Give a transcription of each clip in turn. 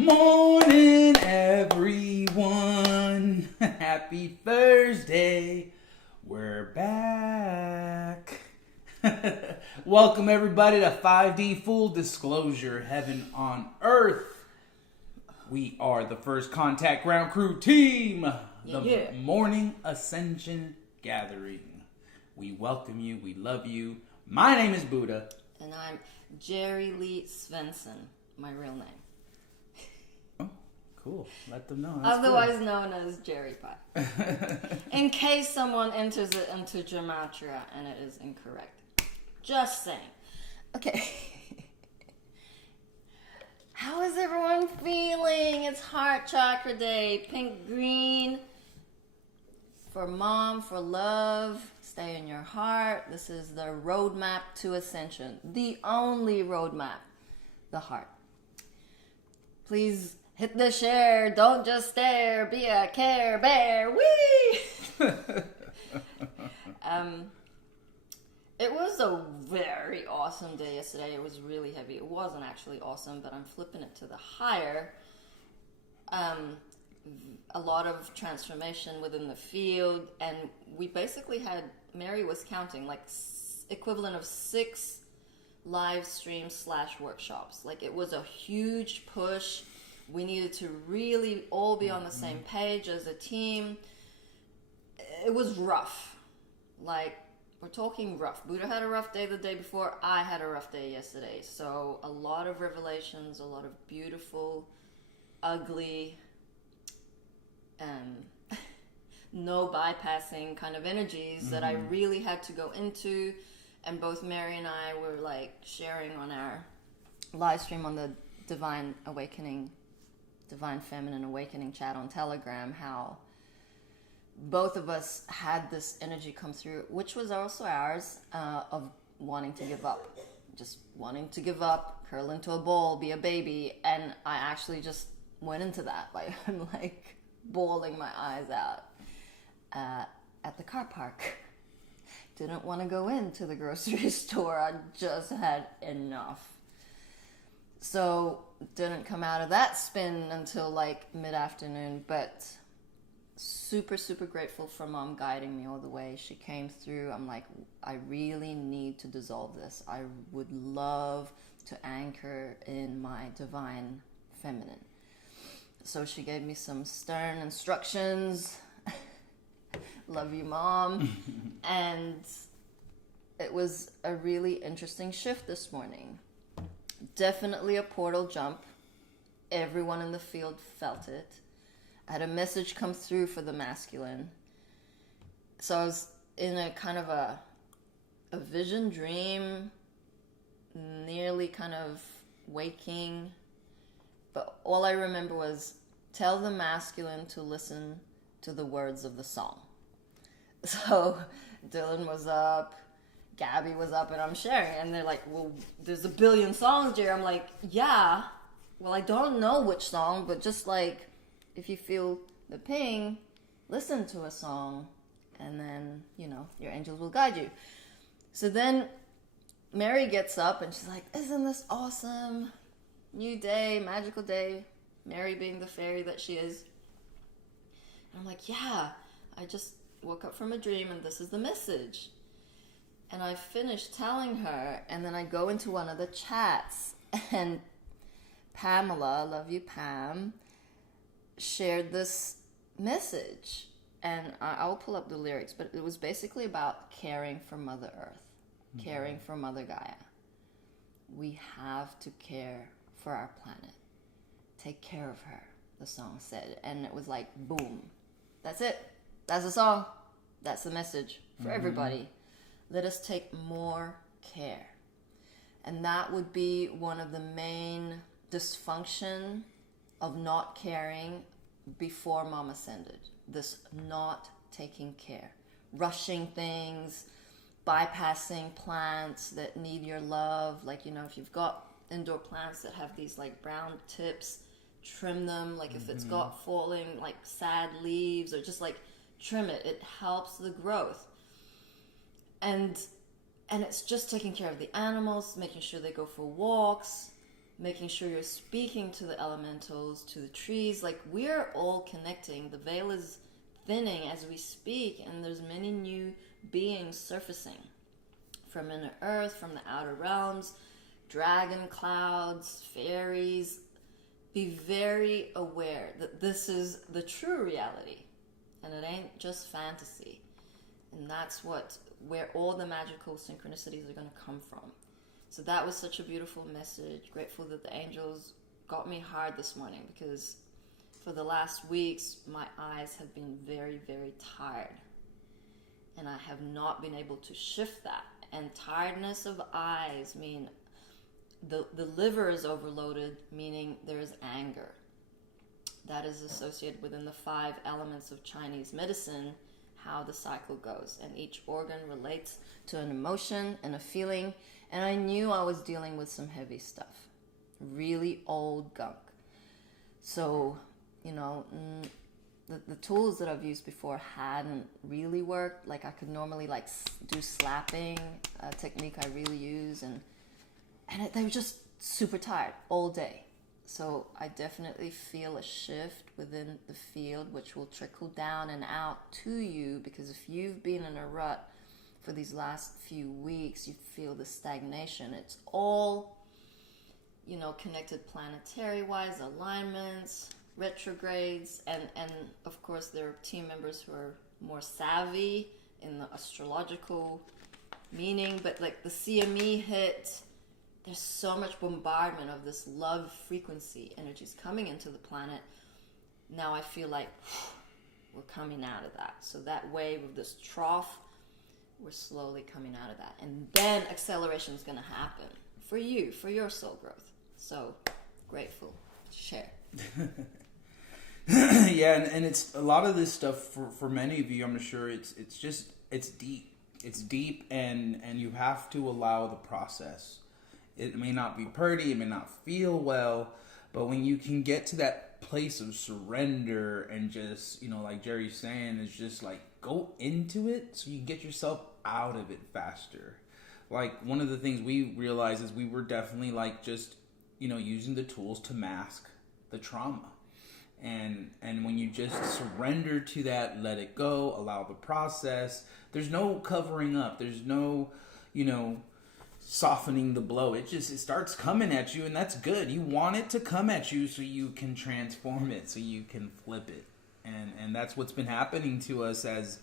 morning, everyone. Happy Thursday. We're back. Welcome, everybody, to 5D Full Disclosure, Heaven on Earth. We are the First Contact Ground Crew team, the Morning Ascension Gathering. We welcome you. We love you. My name is Buddha. And I'm Jeri-Lee Svensson, my real name. Cool. Let them know. That's otherwise good. known as Jerry Pie. In case someone enters it into gematria and it is incorrect. Just saying. Okay. How is everyone feeling? It's Heart Chakra Day. Pink, green. For mom, for love. Stay in your heart. This is the roadmap to ascension. The only roadmap. The heart. Please hit the share. Don't just stare. Be a care bear. Whee! It was a very awesome day yesterday. It was really heavy. It wasn't actually awesome, but I'm flipping it to the higher. A lot of transformation within the field, and we basically had, Mary was counting, like equivalent of 6 live streams / workshops. Like, it was a huge push. We needed to really all be on the same page as a team. It was rough. Like, we're talking rough. Buddha had a rough day the day before. I had a rough day yesterday. So a lot of revelations, a lot of beautiful, ugly, no bypassing kind of energies that I really had to go into. And both Mary and I were like sharing on our live stream on the Divine Feminine Awakening chat on Telegram how both of us had this energy come through, which was also ours, of wanting to give up. Just wanting to give up, curl into a ball, be a baby. And I actually just went into that. Like, I'm like bawling my eyes out at the car park. Didn't want to go into the grocery store. I just had enough. So didn't come out of that spin until like mid-afternoon, but super, super grateful for mom guiding me all the way. She came through. I'm like, I really need to dissolve this. I would love to anchor in my divine feminine. So she gave me some stern instructions. Love you, mom. And it was a really interesting shift this morning. Definitely a portal jump. Everyone in the field felt it. I had a message come through for the masculine. So I was in a kind of a vision dream, nearly kind of waking. But all I remember was, tell the masculine to listen to the words of the song. So Dylan was up, Gabby was up, and I'm sharing. And they're like, well, there's a billion songs, Jerry. I'm like, yeah. Well, I don't know which song, but just like, if you feel the ping, listen to a song, and then, you know, your angels will guide you. So then Mary gets up, and she's like, isn't this awesome? New day, magical day. Mary being the fairy that she is. And I'm like, yeah, I just woke up from a dream, and this is the message. And I finished telling her, and then I go into one of the chats, and Pamela, love you, Pam, shared this message. And I'll pull up the lyrics, but it was basically about caring for Mother Earth, caring for Mother Gaia. We have to care for our planet. Take care of her, the song said. And it was like, boom. That's it. That's the song. That's the message for everybody. Let us take more care. And that would be one of the main dysfunction of not caring before mom ascended. This not taking care. Rushing things, bypassing plants that need your love. Like, you know, if you've got indoor plants that have these like brown tips, trim them. Like if it's got falling like sad leaves, or just like trim it. It helps the growth. And it's just taking care of the animals, making sure they go for walks, making sure you're speaking to the elementals, to the trees. Like, we're all connecting. The veil is thinning as we speak, and there's many new beings surfacing from inner earth, from the outer realms, dragon clouds, fairies. Be very aware that this is the true reality, and it ain't just fantasy. And that's where all the magical synchronicities are going to come from. So that was such a beautiful message. Grateful that the angels got me hard this morning, because for the last weeks, my eyes have been very, very tired. And I have not been able to shift that. And tiredness of eyes mean the liver is overloaded, meaning there's anger. That is associated within the 5 elements of Chinese medicine, how the cycle goes. And each organ relates to an emotion and a feeling. And I knew I was dealing with some heavy stuff. Really old gunk. So, the tools that I've used before hadn't really worked. Like, I could normally do slapping, a technique I really use, and they were just super tired all day. So I definitely feel a shift within the field, which will trickle down and out to you, because if you've been in a rut for these last few weeks, you feel the stagnation. It's all, connected planetary-wise, alignments, retrogrades, and of course there are team members who are more savvy in the astrological meaning, but like the CME hit, there's so much bombardment of this love frequency energies coming into the planet. Now I feel like we're coming out of that. So that wave of this trough, we're slowly coming out of that. And then acceleration is going to happen for you, for your soul growth. So grateful to share. Yeah, and it's a lot of this stuff for many of you, I'm sure it's deep. It's deep, and you have to allow the process. It may not be pretty, it may not feel well, but when you can get to that place of surrender and just, like Jerry's saying, is just like go into it so you can get yourself out of it faster. Like, one of the things we realized is we were definitely like just, using the tools to mask the trauma. And when you just surrender to that, let it go, allow the process, there's no covering up, there's no, softening the blow. It starts coming at you, and that's good. You want it to come at you so you can transform it, so you can flip it. And that's what's been happening to us as,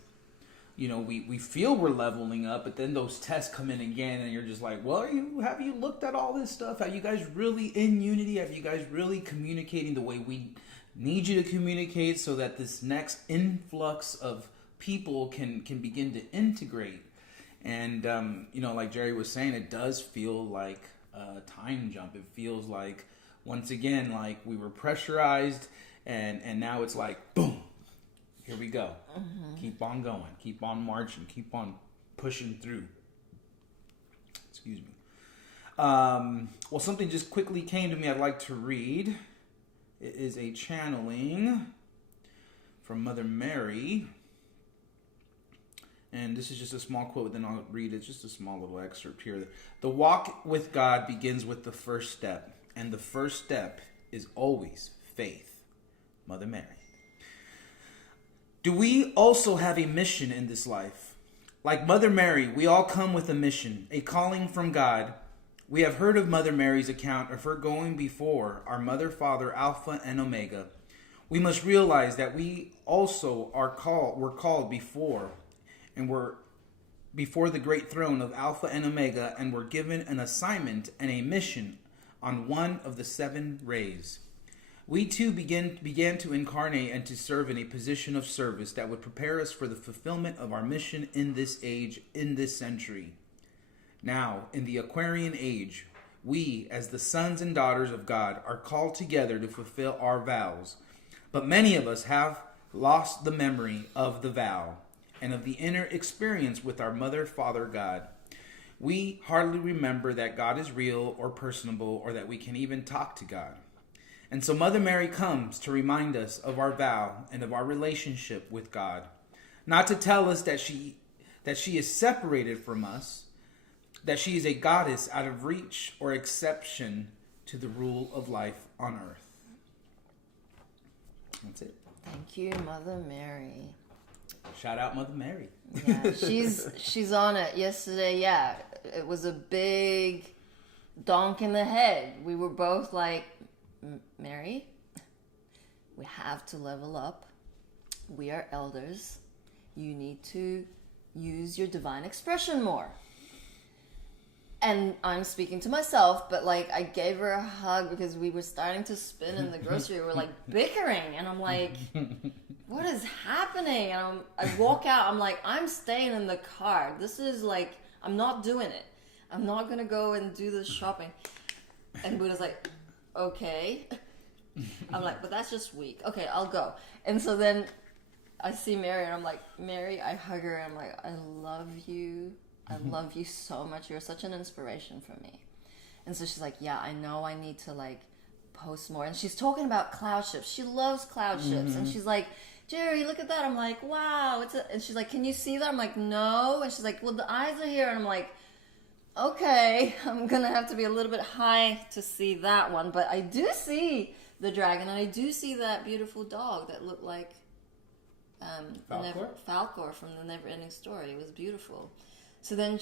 we feel we're leveling up, but then those tests come in again, and you're just like, well, have you looked at all this stuff? Are you guys really in unity? Have you guys really communicating the way we need you to communicate, so that this next influx of people can begin to integrate? And, like Jerry was saying, it does feel like a time jump. It feels like, once again, like we were pressurized, and now it's like, boom, here we go. Mm-hmm. Keep on going. Keep on marching. Keep on pushing through. Excuse me. Well, something just quickly came to me I'd like to read. It is a channeling from Mother Mary. And this is just a small quote, then I'll read it. Just a small little excerpt here. The walk with God begins with the first step. And the first step is always faith. Mother Mary. Do we also have a mission in this life? Like Mother Mary, we all come with a mission, a calling from God. We have heard of Mother Mary's account of her going before our Mother, Father, Alpha and Omega. We must realize that we also were called before, and were before the great throne of Alpha and Omega, and were given an assignment and a mission on one of the 7 rays. We too began to incarnate and to serve in a position of service that would prepare us for the fulfillment of our mission in this age, in this century. Now, in the Aquarian age, we, as the sons and daughters of God, are called together to fulfill our vows. But many of us have lost the memory of the vow and of the inner experience with our Mother, Father, God. We hardly remember that God is real or personable, or that we can even talk to God. And so Mother Mary comes to remind us of our vow and of our relationship with God. Not to tell us that she is separated from us, that she is a goddess out of reach or exception to the rule of life on earth. That's it. Thank you, Mother Mary. Shout out Mother Mary. Yeah, she's on it. Yesterday, yeah, it was a big donk in the head. We were both like, Mary, we have to level up. We are elders. You need to use your divine expression more. And I'm speaking to myself, but like I gave her a hug because we were starting to spin in the grocery. We were like bickering, and I'm like, what is happening? And I walk out, I'm like, I'm staying in the car. This is like, I'm not doing it. I'm not going to go and do this shopping. And Buddha's like, okay. I'm like, but that's just weak. Okay, I'll go. And so then I see Mary, and I'm like, Mary, I hug her, and I'm like, I love you. I love you so much. You're such an inspiration for me. And so she's like, yeah, I know I need to like post more. And she's talking about cloud ships. She loves cloud ships. And she's like, Jerry, look at that. I'm like, wow. And she's like, can you see that? I'm like, no. And she's like, well, the eyes are here. And I'm like, okay, I'm going to have to be a little bit high to see that one. But I do see the dragon, and I do see that beautiful dog that looked like Falcor from the Never Ending Story. It was beautiful. So then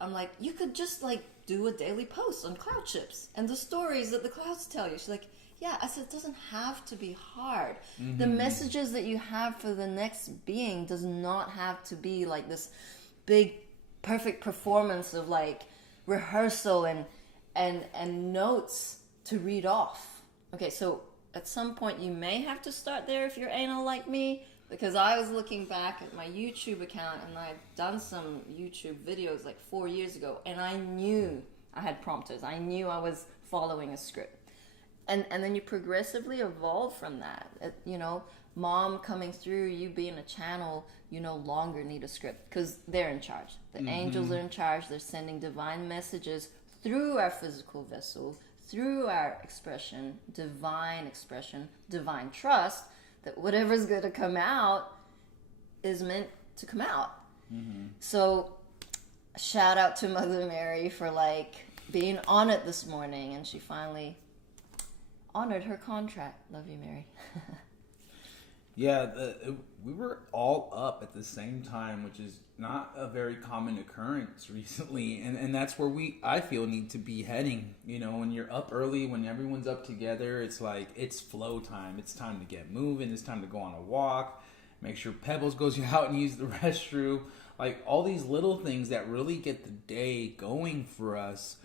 I'm like, you could just like do a daily post on cloud ships and the stories that the clouds tell you. She's like, yeah. I said, it doesn't have to be hard. The messages that you have for the next being does not have to be like this big, perfect performance of like rehearsal and notes to read off. Okay, so at some point you may have to start there if you're anal like me. Because I was looking back at my YouTube account, and I'd done some YouTube videos like 4 years ago, and I knew I had prompters. I knew I was following a script. And then you progressively evolve from that. You know, mom coming through, you being a channel, you no longer need a script because they're in charge. The angels are in charge. They're sending divine messages through our physical vessel, through our expression, divine trust, that whatever's going to come out is meant to come out. So shout out to Mother Mary for like being on it this morning, and she finally honored her contract. Love you, Mary. Yeah, we were all up at the same time, which is not a very common occurrence recently, and that's where I feel need to be heading. You know, when you're up early, when everyone's up together, it's like it's flow time. It's time to get moving. It's time to go on a walk. Make sure Pebbles goes out and use the restroom. Like all these little things that really get the day going for us,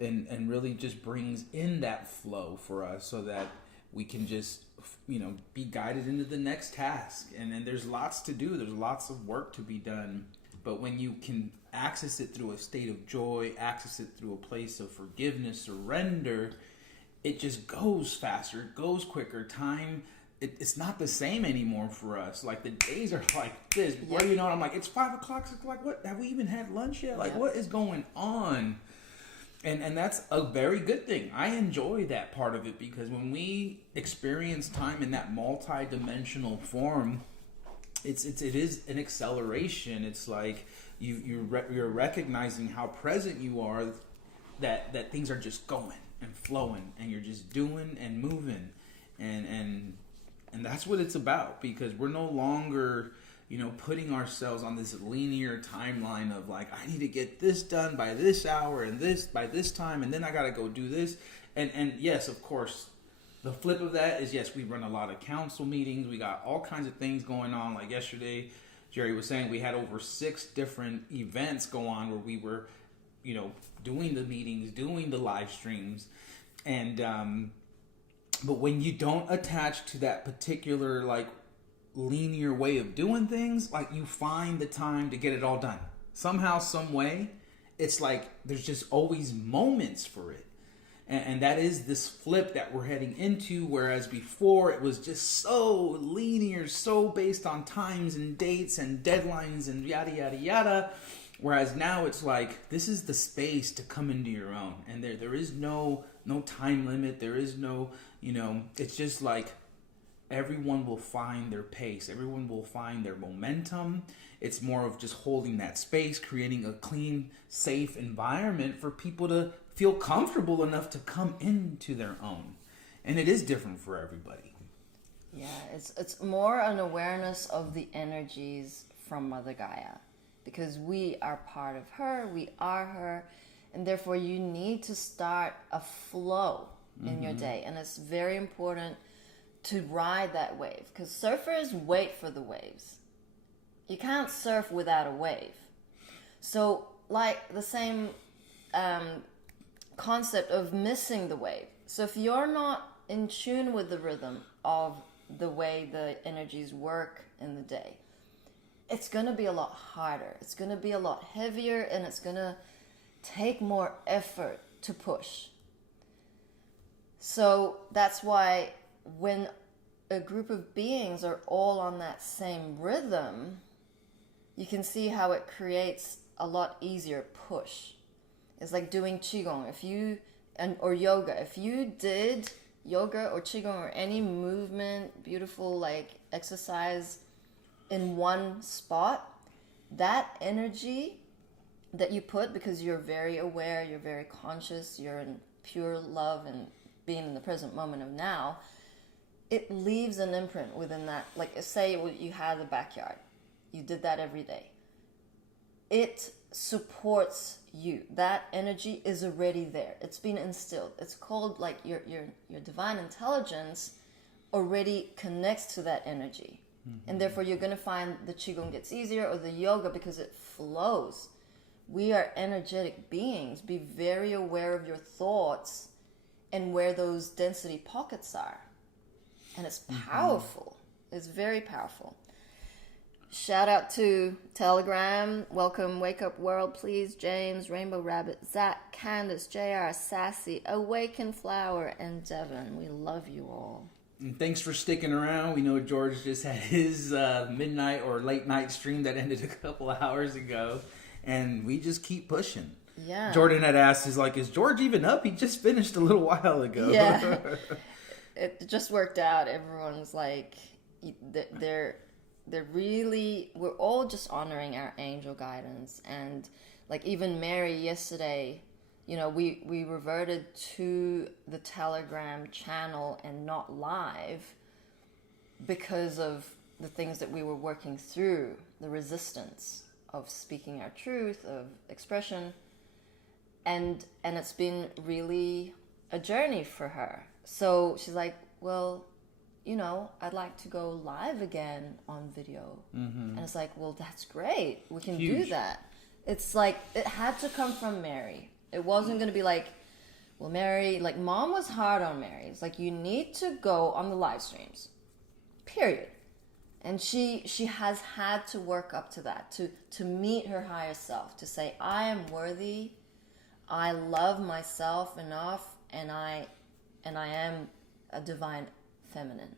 and really just brings in that flow for us, so that we can just, you know, be guided into the next task. And then there's lots to do. There's lots of work to be done. But when you can access it through a state of joy, access it through a place of forgiveness, surrender, it just goes faster. It goes quicker. Time, it's not the same anymore for us. Like the days are like this. Before you know it, I'm like, it's 5 o'clock, 6 o'clock. What? Have we even had lunch yet? Like, what is going on? And that's a very good thing. I enjoy that part of it, because when we experience time in that multi-dimensional form, it is an acceleration. It's like you're recognizing how present you are, that things are just going and flowing, and you're just doing and moving, and that's what it's about, because we're no longer, you know, putting ourselves on this linear timeline of like, I need to get this done by this hour and this by this time, and then I gotta go do this. And yes, of course, the flip of that is, yes, we run a lot of council meetings. We got all kinds of things going on. Like yesterday, Jerry was saying we had over 6 different events go on where we were, you know, doing the meetings, doing the live streams. And but when you don't attach to that particular like linear way of doing things, like you find the time to get it all done somehow, some way. It's like there's just always moments for it, and that is this flip that we're heading into. Whereas before it was just so linear, so based on times and dates and deadlines and yada yada yada, whereas now it's like this is the space to come into your own, and there is no time limit. There is no, you know, it's just like everyone will find their pace. Everyone will find their momentum. It's more of just holding that space, creating a clean, safe environment for people to feel comfortable enough to come into their own. And it is different for everybody. Yeah, it's more an awareness of the energies from Mother Gaia, because we are part of her, we are her, and therefore you need to start a flow in your day. And it's very important to ride that wave, because surfers wait for the waves. You can't surf without a wave. So like the same concept of missing the wave. So if you're not in tune with the rhythm of the way the energies work in the day, it's going to be a lot harder. It's going to be a lot heavier, and it's going to take more effort to push. So that's why when a group of beings are all on that same rhythm, you can see how it creates a lot easier push. It's like doing qigong. Or yoga. If you did yoga or qigong or any movement, beautiful like exercise in one spot, that energy that you put, because you're very aware, you're very conscious, you're in pure love and being in the present moment of now, it leaves an imprint within that. Like say you had a backyard, you did that every day, it supports you. That energy is already there. It's been instilled. It's called like your divine intelligence already connects to that energy. And therefore you're going to find the qigong gets easier, or the yoga, because it flows. We are energetic beings. Be very aware of your thoughts and where those density pockets are. And it's powerful. It's very powerful. Shout out to Telegram. Welcome, Wake Up World, please. James, Rainbow Rabbit, Zach, Candace, JR, Sassy, Awaken Flower, and Devin. We love you all. And thanks for sticking around. We know George just had his midnight or late night stream that ended a couple of hours ago. And we just keep pushing. Yeah. Jordan had asked, is George even up? He just finished a little while ago. Yeah. It just worked out. Everyone's like, they're really, we're all just honoring our angel guidance. And like even Mary yesterday, you know, we reverted to the Telegram channel and not live because of the things that we were working through, the resistance of speaking our truth, of expression. And it's been really a journey for her. So she's like, well, you know, I'd like to go live again on video. And it's like, well, that's great. We can do that. It's like, it had to come from Mary. It wasn't going to be like, well, Mary, like Mom was hard on Mary. It's like, you need to go on the live streams, period. And she has had to work up to that, to meet her higher self, to say, I am worthy, I love myself enough, and I am a divine feminine,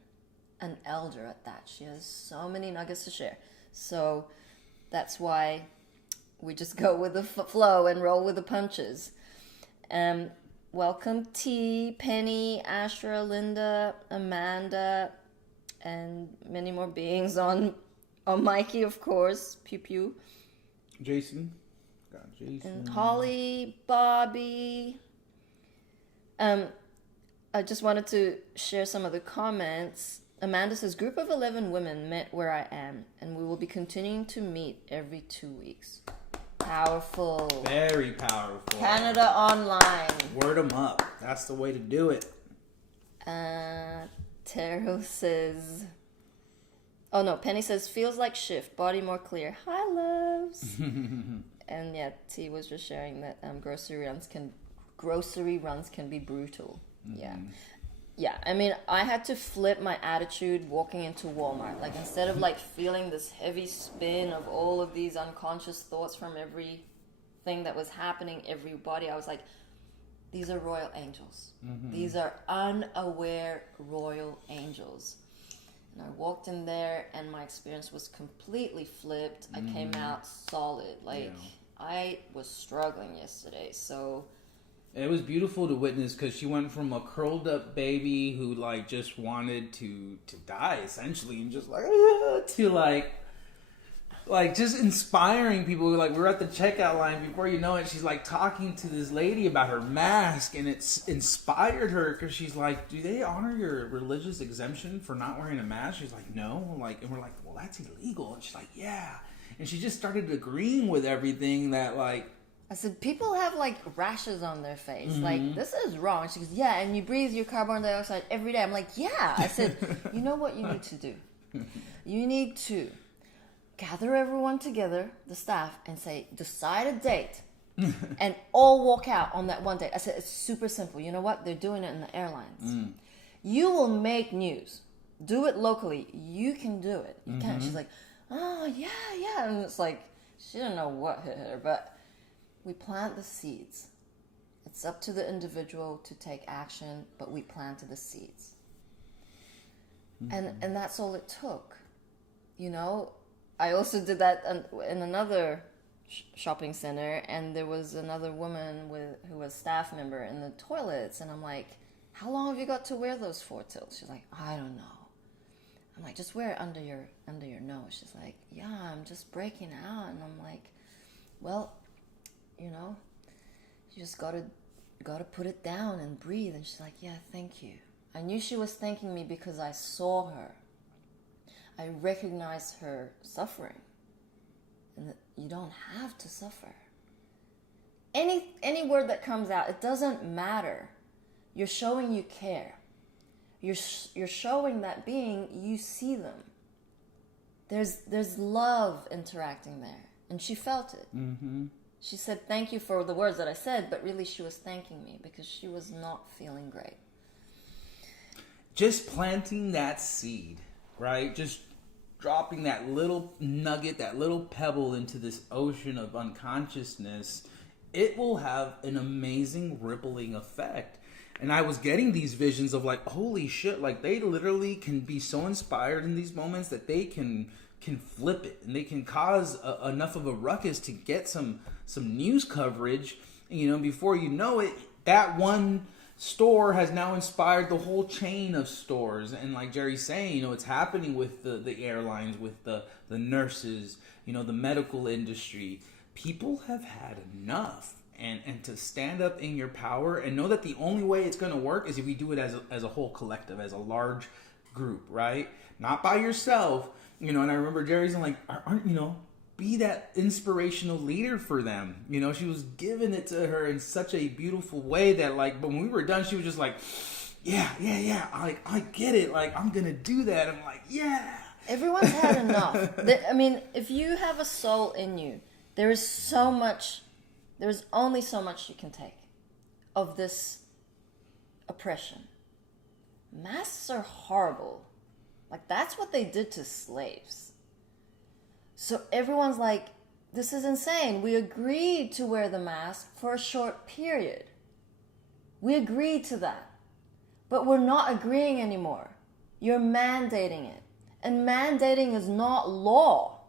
an elder at that. She has so many nuggets to share. So that's why we just go with the flow and roll with the punches. Welcome T, Penny, Astra, Linda, Amanda, and many more beings on Mikey, of course. Pew pew. Jason. Got Jason. And Holly, Bobby. I just wanted to share some of the comments. Amanda says, group of 11 women met where I am, and we will be continuing to meet every 2 weeks. Powerful. Very powerful. Canada Online. Word them up. That's the way to do it. Taro says, oh no, Penny says, feels like shift, body more clear. Hi, loves. And yeah, T was just sharing that grocery runs can be brutal. Yeah, I mean, I had to flip my attitude walking into Walmart. Like, instead of like feeling this heavy spin of all of these unconscious thoughts from everything that was happening, everybody, I was like, these are royal angels. These are unaware royal angels. And I walked in there and my experience was completely flipped. I came out solid. Like, I was struggling yesterday, so It was beautiful to witness because she went from a curled up baby who like just wanted to die essentially, and just like to like just inspiring people. Like we're at the checkout line, before you know it, she's like talking to this lady about her mask, and it's inspired her because she's like, "Do they honor your religious exemption for not wearing a mask?" She's like, "No." Like, and we're like, "Well, that's illegal." And she's like, "Yeah." And she just started agreeing with everything that like. I said, people have like rashes on their face. Like, this is wrong. She goes, yeah, and you breathe your carbon dioxide every day. I'm like, yeah. I said, you know what you need to do? You need to gather everyone together, the staff, and say, decide a date, and all walk out on that one date. I said, it's super simple. You know what? They're doing it in the airlines. You will make news. Do it locally. You can do it. You can. She's like, oh, yeah. And it's like, she didn't know what hit her, but... We plant the seeds. It's up to the individual to take action, but we planted the seeds. And that's all it took. You know, I also did that in another shopping center, and there was another woman who was a staff member in the toilets, and I'm like, how long have you got to wear those 4 tilts? She's like, I don't know. I'm like, just wear it under your nose. She's like, yeah, I'm just breaking out. And I'm like, well, you know, you just gotta put it down and breathe. And she's like, yeah, thank you. I knew she was thanking me because I saw her. I recognized her suffering. And that you don't have to suffer. Any word that comes out, it doesn't matter. You're showing you care. You're showing that being, you see them. There's love interacting there. And she felt it. She said, thank you for the words that I said, but really she was thanking me because she was not feeling great. Just planting that seed, right? Just dropping that little nugget, that little pebble into this ocean of unconsciousness, it will have an amazing rippling effect. And I was getting these visions of like, holy shit, like they literally can be so inspired in these moments that they can flip it, and they can cause enough of a ruckus to get some news coverage. You know, before you know it, that one store has now inspired the whole chain of stores. And like Jerry's saying, you know, it's happening with the airlines, with the nurses, you know, the medical industry. People have had enough. And to stand up in your power and know that the only way it's going to work is if we do it as a whole collective, as a large group, right? Not by yourself. You know, and I remember Jerry's like, aren't, you know, be that inspirational leader for them. You know, she was giving it to her in such a beautiful way that, like, when we were done, she was just like, yeah. I get it. Like, I'm going to do that. I'm like, yeah. Everyone's had enough. I mean, if you have a soul in you, there's only so much you can take of this oppression. Masks are horrible. Like, that's what they did to slaves. So everyone's like, this is insane. We agreed to wear the mask for a short period. We agreed to that. But we're not agreeing anymore. You're mandating it. And mandating is not law.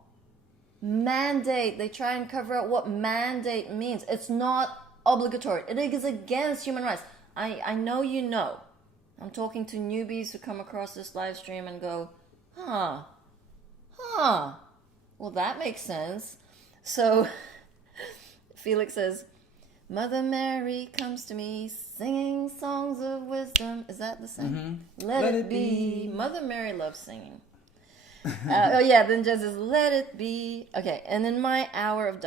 Mandate, they try and cover out what mandate means. It's not obligatory. It is against human rights. I know you know. I'm talking to newbies who come across this live stream and go, huh, well, that makes sense. So Felix says, Mother Mary comes to me singing songs of wisdom. Is that the same? Let it be. Mother Mary loves singing. Then Jez says, let it be. Okay, and in my hour of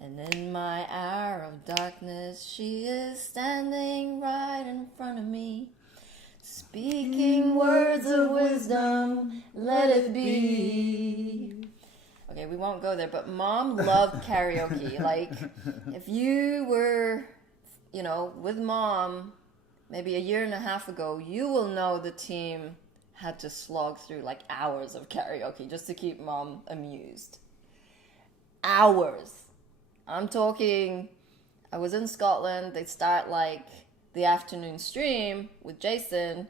and in my hour of darkness, she is standing right in front of me, speaking words of wisdom, let it be. Okay, we won't go there, but Mom loved karaoke. Like, if you were, you know, with Mom maybe a year and a half ago, you will know the team had to slog through like hours of karaoke just to keep Mom amused. Hours. I'm talking, I was in Scotland, they'd start like the afternoon stream with Jason,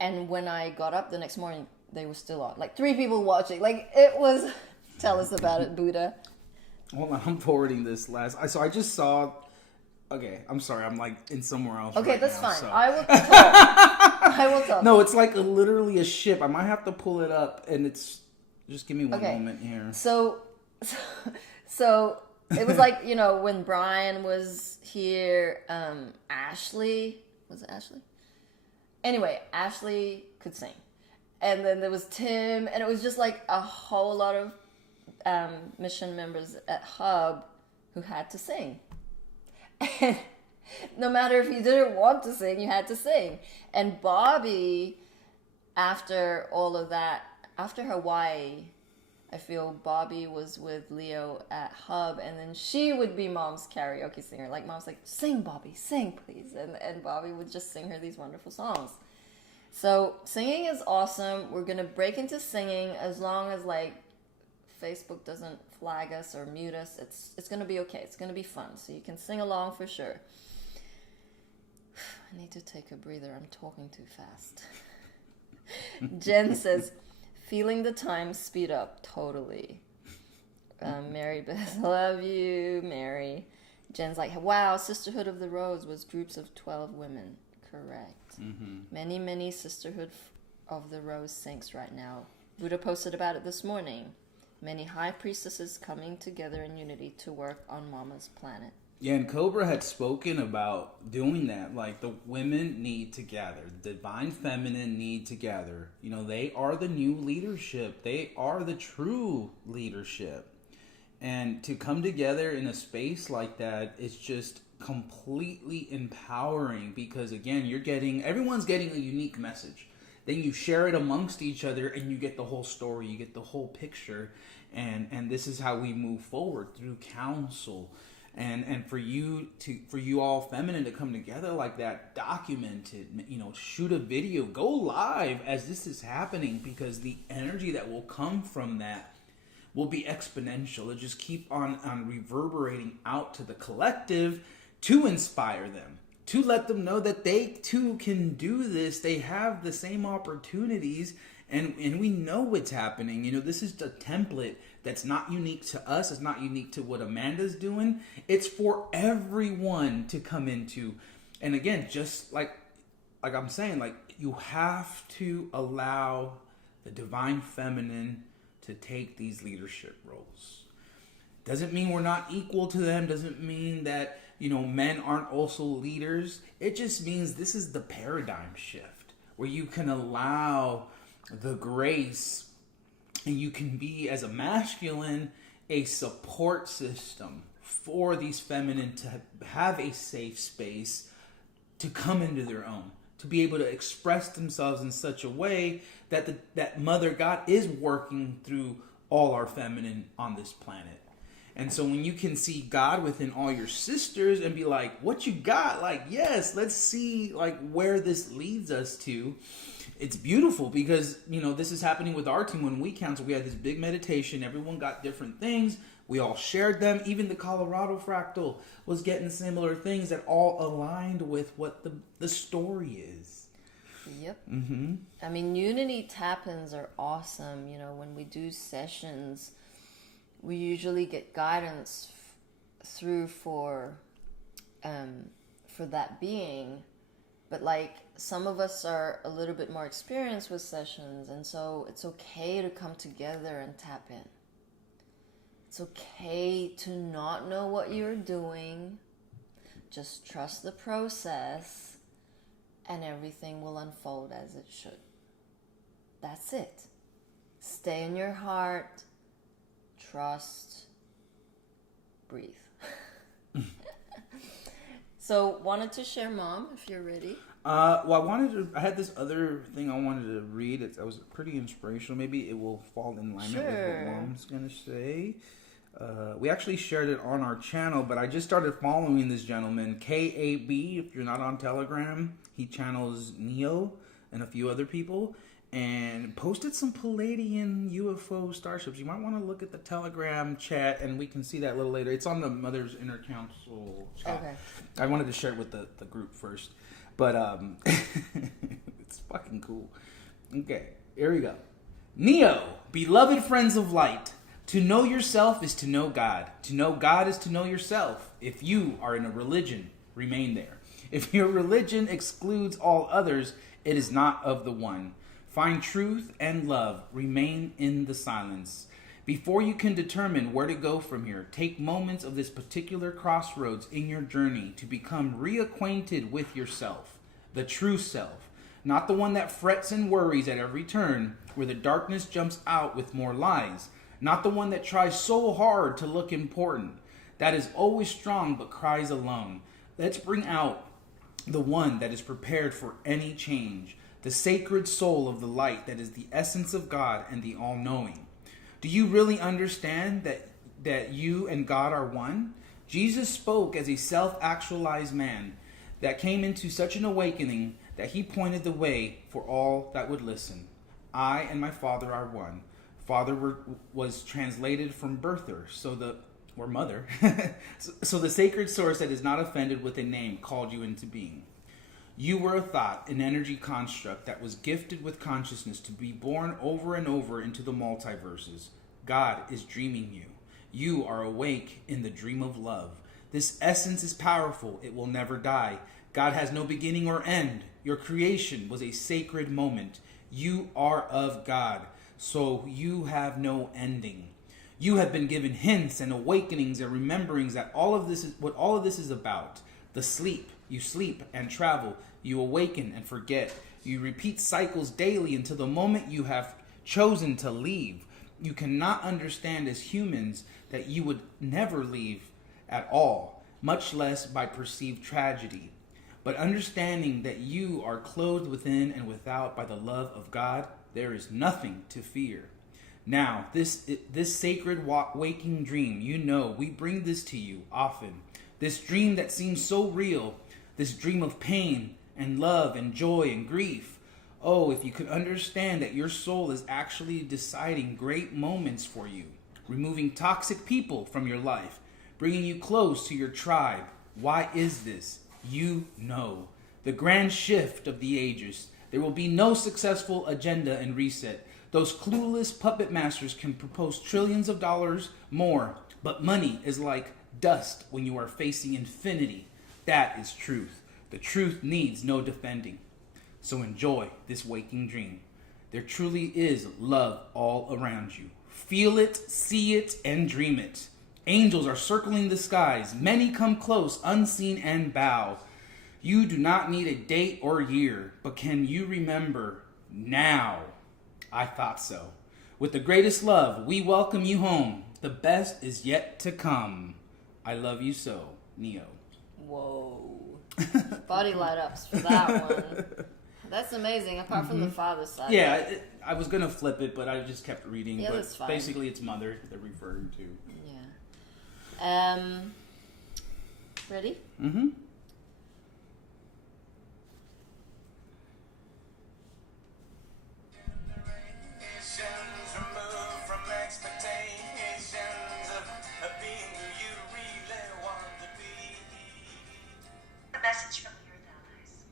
and when I got up the next morning, they were still on. Like 3 people watching. Like, it was, tell us about it, Buddha. Hold on, I'm forwarding this last. So I just saw Okay, I'm sorry. I'm like in somewhere else. Okay, right that's now, fine. so. I will talk. I will talk. No, it's like literally a ship. I might have to pull it up, and it's just give me one Okay. moment here. So it was like, you know, when Brian was here, Ashley, was it Ashley? Anyway, Ashley could sing. And then there was Tim, and it was just like a whole lot of mission members at Hub who had to sing. And no matter if you didn't want to sing, you had to sing. And Bobby, after all of that, after Hawaii, I feel Bobby was with Leo at Hub, and then she would be Mom's karaoke singer. Like, Mom's like, sing, Bobby, sing, please. And Bobby would just sing her these wonderful songs. So singing is awesome. We're going to break into singing as long as, like, Facebook doesn't flag us or mute us. It's going to be okay. It's going to be fun. So you can sing along for sure. I need to take a breather. I'm talking too fast. Jen says, feeling the time speed up. Totally. Mary Beth, love you, Mary. Jen's like, wow, Sisterhood of the Rose was groups of 12 women. Correct. Many, many Sisterhood of the Rose sinks right now. Buddha posted about it this morning. Many high priestesses coming together in unity to work on Mama's planet. Yeah, and Cobra had spoken about doing that. Like, the women need to gather. The divine feminine need to gather. You know, they are the new leadership. They are the true leadership. And to come together in a space like that is just completely empowering because, again, everyone's getting a unique message. Then you share it amongst each other and you get the whole story, you get the whole picture. And this is how we move forward through counsel. And for you all feminine to come together like that, document it, you know, shoot a video, go live as this is happening, because the energy that will come from that will be exponential. It'll just keep on reverberating out to the collective to inspire them, to let them know that they too can do this. They have the same opportunities, and we know what's happening. You know, this is the template that's not unique to us. It's not unique to what Amanda's doing. It's for everyone to come into. And again, just like I'm saying, like, you have to allow the divine feminine to take these leadership roles. Doesn't mean we're not equal to them. Doesn't mean that, you know, men aren't also leaders. It just means this is the paradigm shift where you can allow the grace, and you can be, as a masculine, a support system for these feminine to have a safe space to come into their own, to be able to express themselves in such a way that that Mother God is working through all our feminine on this planet. And so when you can see God within all your sisters and be like, what you got? Like, yes, let's see like where this leads us to. It's beautiful because, you know, this is happening with our team. When we counsel, we had this big meditation. Everyone got different things. We all shared them. Even the Colorado fractal was getting similar things that all aligned with what the story is. Yep. I mean, unity tap-ins are awesome. You know, when we do sessions, we usually get guidance through for that being. But, like, some of us are a little bit more experienced with sessions, and so it's okay to come together and tap in. It's okay to not know what you're doing. Just trust the process, and everything will unfold as it should. That's it. Stay in your heart. Trust. Breathe. So, wanted to share, Mom, if you're ready. Well, I had this other thing I wanted to read. It was pretty inspirational. Maybe it will fall in alignment with what Mom's going to say. We actually shared it on our channel, but I just started following this gentleman, KAB. If you're not on Telegram, he channels Neo and a few other people, and posted some Palladian UFO starships. You might want to look at the Telegram chat, and we can see that a little later. It's on the Mother's Inner Council chat. Okay. I wanted to share it with the group first, but it's fucking cool. Okay, here we go. Neo, beloved friends of light. To know yourself is to know God. To know God is to know yourself. If you are in a religion, Remain there. If your religion excludes all others, it is not of the one. Find truth and love. Remain in the silence. Before you can determine where to go from here, take moments of this particular crossroads in your journey to become reacquainted with yourself, the true self, not the one that frets and worries at every turn, where the darkness jumps out with more lies, not the one that tries so hard to look important, that is always strong but cries alone. Let's bring out the one that is prepared for any change, the sacred soul of the light that is the essence of God and the all-knowing. Do you really understand that you and God are one? Jesus spoke as a self-actualized man that came into such an awakening that he pointed the way for all that would listen. I and my Father are one. Father was translated from birther, or mother. So the sacred source that is not offended with a name called you into being. You were a thought, an energy construct that was gifted with consciousness to be born over and over into the multiverses. God is dreaming you. You are awake in the dream of love. This essence is powerful. It will never die. God has no beginning or end. Your creation was a sacred moment. You are of God, so you have no ending. You have been given hints and awakenings and rememberings that all of this is about. The sleep. You sleep and travel. You awaken and forget. You repeat cycles daily until the moment you have chosen to leave. You cannot understand as humans that you would never leave at all, much less by perceived tragedy. But understanding that you are clothed within and without by the love of God, there is nothing to fear. Now, this sacred waking dream, we bring this to you often. This dream that seems so real, this dream of pain and love and joy and grief. Oh, if you could understand that your soul is actually deciding great moments for you, removing toxic people from your life, bringing you close to your tribe. Why is this? You know. The grand shift of the ages. There will be no successful agenda and reset. Those clueless puppet masters can propose trillions of dollars more, but money is like dust when you are facing infinity. That is truth. The truth needs no defending. So enjoy this waking dream. There truly is love all around you. Feel it, see it, and dream it. Angels are circling the skies. Many come close, unseen, and bow. You do not need a date or year, but can you remember now? I thought so. With the greatest love, we welcome you home. The best is yet to come. I love you so, Neo. Whoa. Body light ups for that one. That's amazing, apart from the father side. Yeah, I was going to flip it, but I just kept reading. Yeah, but that's fine. Basically, it's mother they're referring to. Yeah. Ready? Mm-hmm. Message from the Earth Allies.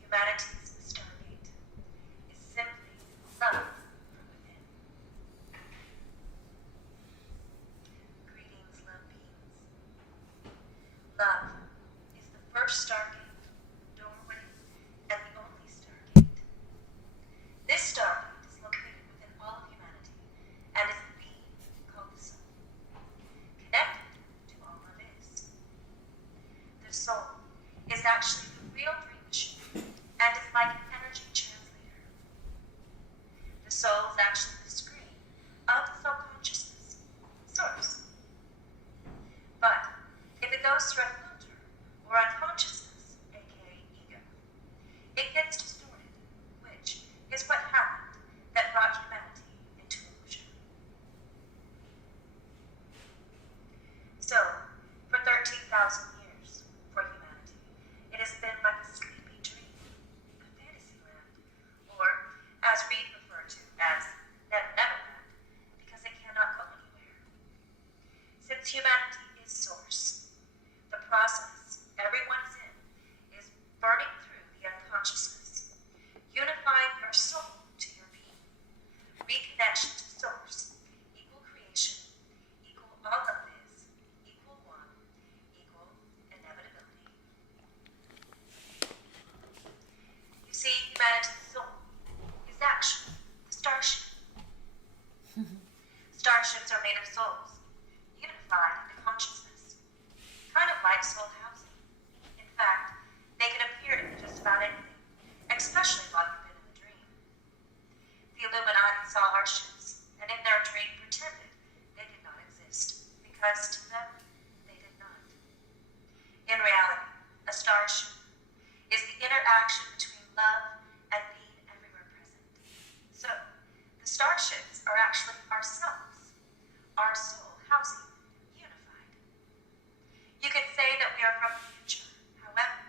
Humanity's stargate is simply love from within. Greetings, love beings. Love is the first stargate, doorway, and the only stargate. This stargate is located within all of humanity and is a being called the soul, connected to all love is. The soul is actually the real dream machine and is like an energy translator. The soul is actually the screen of the soul consciousness source. But if it goes through a filter or unconsciousness, aka ego, it gets distorted, which is what happened that brought humanity into illusion. So, for 13,000 years, for humanity, it has been like a sleepy dream, a fantasy land, or as Reed referred to as Neverland, because it cannot go anywhere. Since humanity is source, the process everyone is souls, unified into consciousness, kind of like soul housing. In fact, they can appear to be just about anything, especially while you've been in the dream. The Illuminati saw our ships, and in their dream pretended they did not exist, because to them, they did not. In reality, a starship is the interaction between love and being everywhere present. So, the starships are actually ourselves, our soul housing, unified. You can say that we are from the future. However,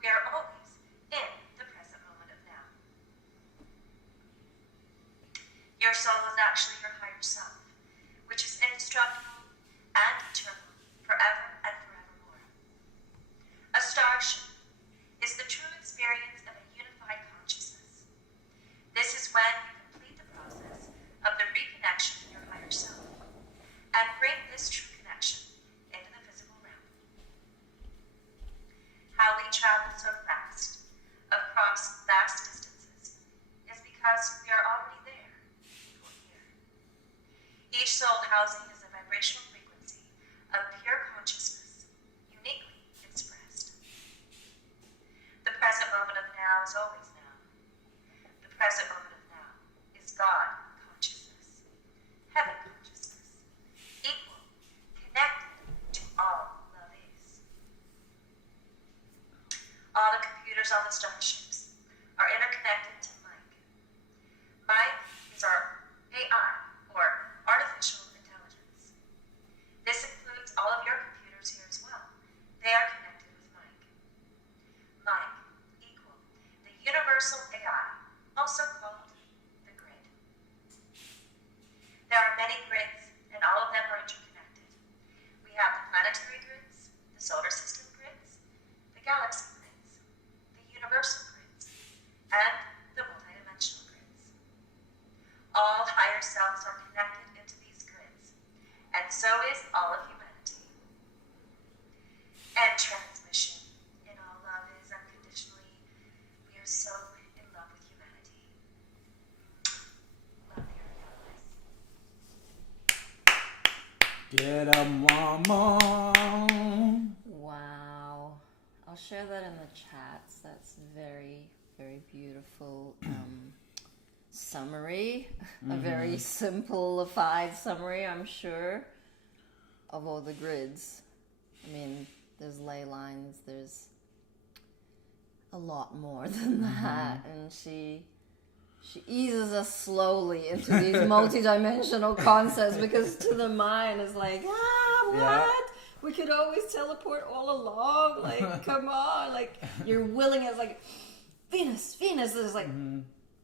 we are always in the present moment of now. Your soul is actually your higher self, which is indestructible and eternal, forever and forevermore. A starship is the true experience of a unified consciousness. This is when you complete the process of the reconnection in your higher self and bring this true connection into the physical realm. How we travel so fast, across vast distances, is because we are already there, or here. Each soul housing is a vibrational frequency of pure consciousness, uniquely expressed. The present moment of now is always now. The present moment of now is God consciousness, heaven consciousness, equal, connected to all love is. All the computers on the starships are interconnected to Mike. Mike is our AI, or artificial intelligence. This includes all of your computers here as well. They are connected with Mike. Mike, equal, the universal AI, also called the grid. There are many grids, and all of them are interconnected. We have the planetary grids, the solar system grids, the galaxy grids, the universal grids, and the multidimensional grids. All higher selves are connected into these grids, and so is all of humanity. And transmission in all love is unconditionally. We are so in love with humanity. Love the earth, guys. Get 'em, mama. Wow. I'll share that in the chats. That's very, very beautiful summary. A very simplified summary, I'm sure, of all the grids. I mean, there's ley lines, there's a lot more than that. And she eases us slowly into these multidimensional concepts, because to the mind it's like, what? Yeah. We could always teleport all along. Like, come on. Like, you're willing as like, Venus is like,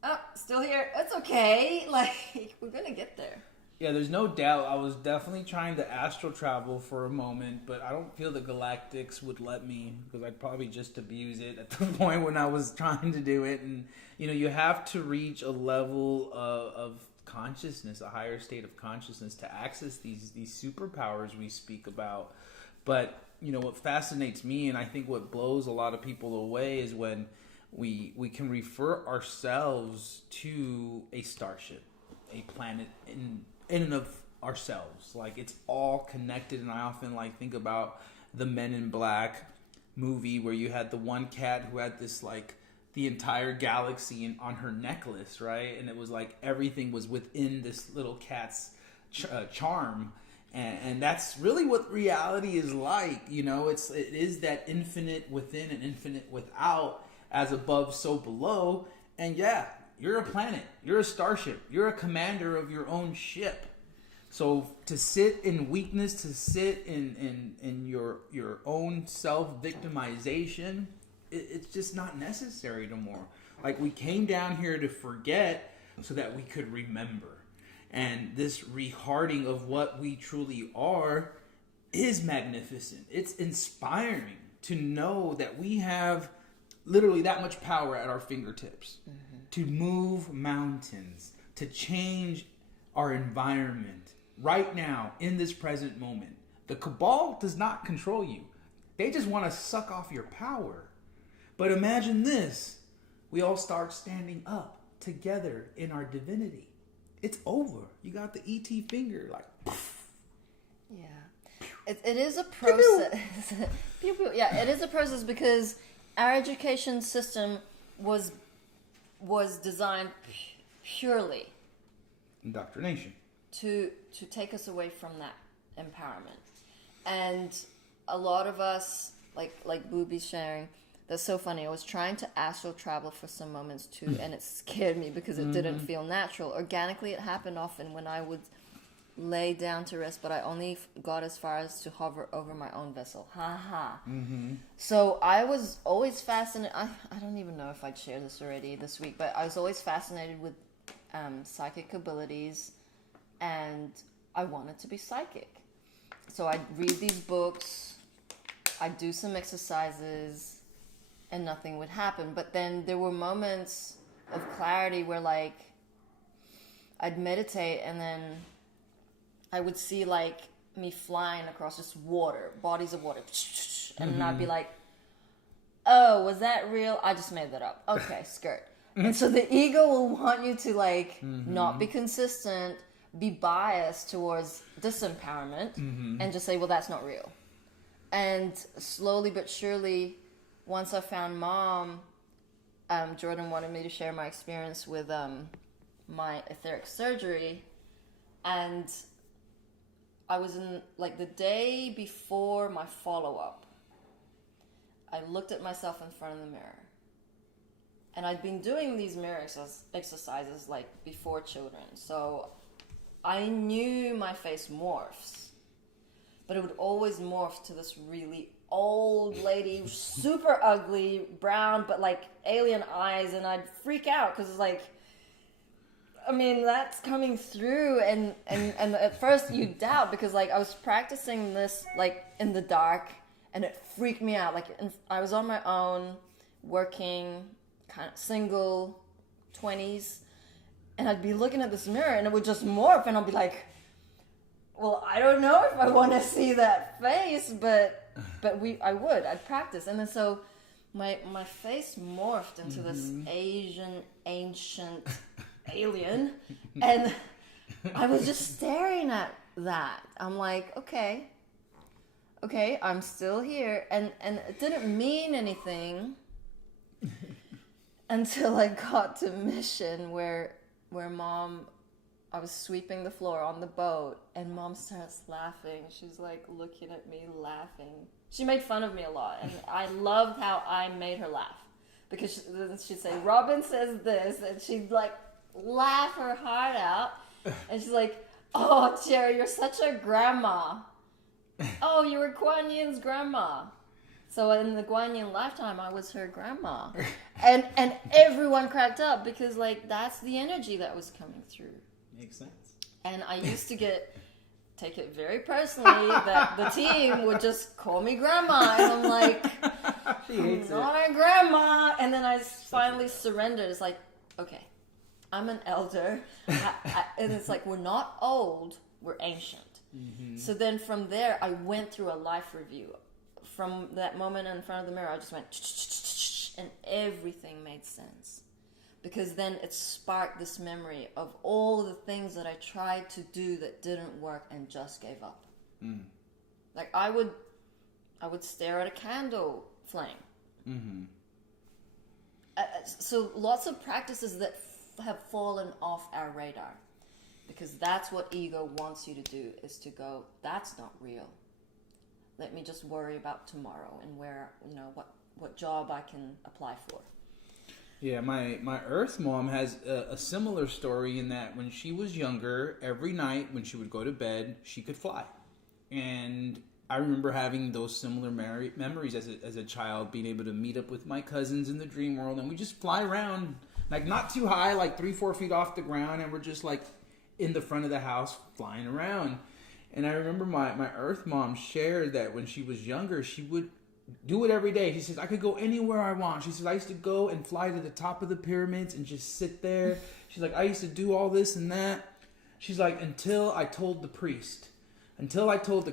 oh, still here. It's okay. Like, we're going to get there. Yeah, there's no doubt. I was definitely trying to astral travel for a moment, but I don't feel the galactics would let me, because I'd probably just abuse it at the point when I was trying to do it. And, you have to reach a level of consciousness, a higher state of consciousness, to access these superpowers we speak about. But, what fascinates me, and I think what blows a lot of people away, is when we can refer ourselves to a starship, a planet in and of ourselves. Like, it's all connected. And I often think about the Men in Black movie, where you had the one cat who had this the entire galaxy on her necklace, right? And it was like everything was within this little cat's charm. And that's really what reality is like. It is that infinite within and infinite without, as above so below. And yeah, you're a planet, you're a starship, you're a commander of your own ship. So to sit in weakness, to sit in your own self-victimization, it's just not necessary anymore. Like, we came down here to forget so that we could remember. And this rehearting of what we truly are is magnificent. It's inspiring to know that we have literally that much power at our fingertips to move mountains, to change our environment right now in this present moment. The cabal does not control you. They just want to suck off your power. But imagine this. We all start standing up together in our divinity. It's over. You got the ET finger, like, poof, Yeah. It is a process. Pew, pew. Yeah, it is a process because our education system was designed purely Indoctrination. to take us away from that empowerment. And a lot of us, like Booby's sharing, that's so funny. I was trying to astral travel for some moments too, and it scared me because it didn't feel natural. Organically, it happened often when I would lay down to rest, but I only got as far as to hover over my own vessel. So I was always fascinated. I don't even know if I'd shared this already this week, but I was always fascinated with psychic abilities, and I wanted to be psychic. So I'd read these books, I'd do some exercises, and nothing would happen. But then there were moments of clarity where, like, I'd meditate and then I would see, like, me flying across just water, bodies of water. And I'd be like, oh, was that real? I just made that up. Okay, skirt. And so the ego will want you to, like, not be consistent, be biased towards disempowerment, and just say, well, that's not real. And slowly but surely, once I found Mom, Jordan wanted me to share my experience with my etheric surgery. And I was in, like, the day before my follow-up, I looked at myself in front of the mirror. And I'd been doing these mirror exercises, like, before children. So I knew my face morphs. But it would always morph to this really old lady, super ugly, brown, but, like, alien eyes. And I'd freak out because it's like, I mean, that's coming through. And at first you doubt because, like, I was practicing this, like, in the dark. And it freaked me out. Like, I was on my own, working, kind of single, 20s. And I'd be looking at this mirror and it would just morph. And I'd be like, well, I don't know if I want to see that face, but I'd practice. And then so my face morphed into this Asian ancient alien, and I was just staring at that. I'm like, okay, I'm still here, and it didn't mean anything until I got to Mission where Mom, I was sweeping the floor on the boat, and Mom starts laughing. She's like looking at me, laughing. She made fun of me a lot, and I loved how I made her laugh. Because she'd say, Robin says this, and she'd, like, laugh her heart out. And she's like, oh, Jeri, you're such a grandma. Oh, you were Guan Yin's grandma. So in the Guan Yin lifetime, I was her grandma. And everyone cracked up because, like, that's the energy that was coming through. Makes sense. And I used to take it very personally that the team would just call me grandma. And I'm like, I'm not a grandma. And then I finally surrendered. It's like, okay, I'm an elder. And it's like, we're not old, we're ancient. So then from there, I went through a life review. From that moment in front of the mirror, I just went, and everything made sense. Because then it sparked this memory of all the things that I tried to do that didn't work and just gave up. Like I would stare at a candle flame. So lots of practices that have fallen off our radar. Because that's what ego wants you to do, is to go, that's not real. Let me just worry about tomorrow and where, what job I can apply for. Yeah, my Earth mom has a similar story in that when she was younger, every night when she would go to bed, she could fly. And I remember having those similar memories as a child, being able to meet up with my cousins in the dream world, and we just fly around, like not too high, like 3-4 feet off the ground, and we're just like in the front of the house flying around. And I remember my Earth mom shared that when she was younger, she would do it every day. She says, I could go anywhere I want. She says, I used to go and fly to the top of the pyramids and just sit there. She's like, I used to do all this and that. She's like, until I told the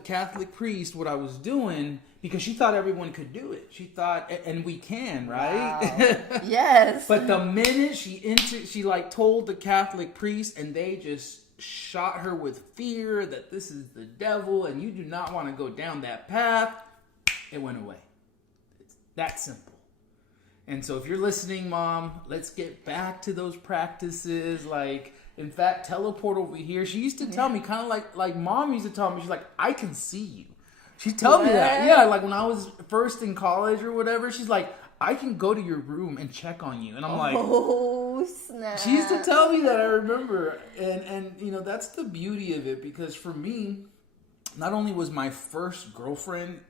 Catholic priest what I was doing, because she thought everyone could do it. She thought, and we can, right? Wow. Yes. But the minute she told the Catholic priest, and they just shot her with fear that this is the devil and you do not want to go down that path, it went away. It's that simple. And so if you're listening, Mom, let's get back to those practices. Like, in fact, teleport over here. She used to tell me, kind of like Mom used to tell me, she's like, I can see you. She'd tell me that. Yeah, like when I was first in college or whatever, she's like, I can go to your room and check on you. And I'm like, oh, snap. She used to tell me that, I remember. And you know, that's the beauty of it, because for me, not only was my first girlfriend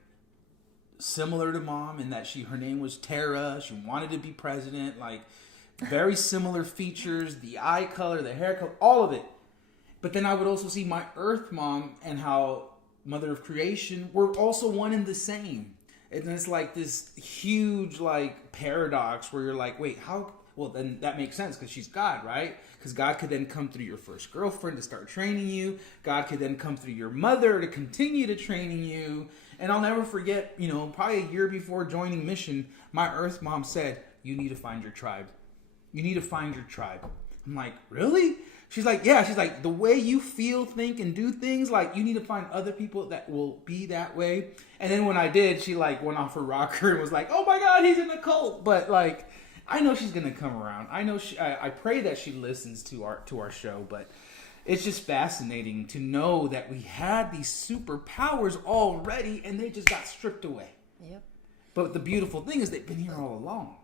similar to Mom in that her name was Tara, she wanted to be president, like very similar features, the eye color, the hair color, all of it. But then I would also see my Earth Mom and how Mother of Creation were also one and the same. And it's like this huge like paradox where you're like, wait, how? Well, then that makes sense because she's God, right? Because God could then come through your first girlfriend to start training you. God could then come through your mother to continue to training you. And I'll never forget, you know, probably a year before joining mission, my Earth Mom said, you need to find your tribe. You need to find your tribe. I'm like, really? She's like, yeah. She's like, the way you feel, think, and do things, like, you need to find other people that will be that way. And then when I did, she, like, went off her rocker and was like, oh, my God, he's in a cult. But, like, I know she's going to come around. I know I pray that she listens to our show. But it's just fascinating to know that we had these superpowers already, and they just got stripped away. Yep. But the beautiful thing is they've been here all along.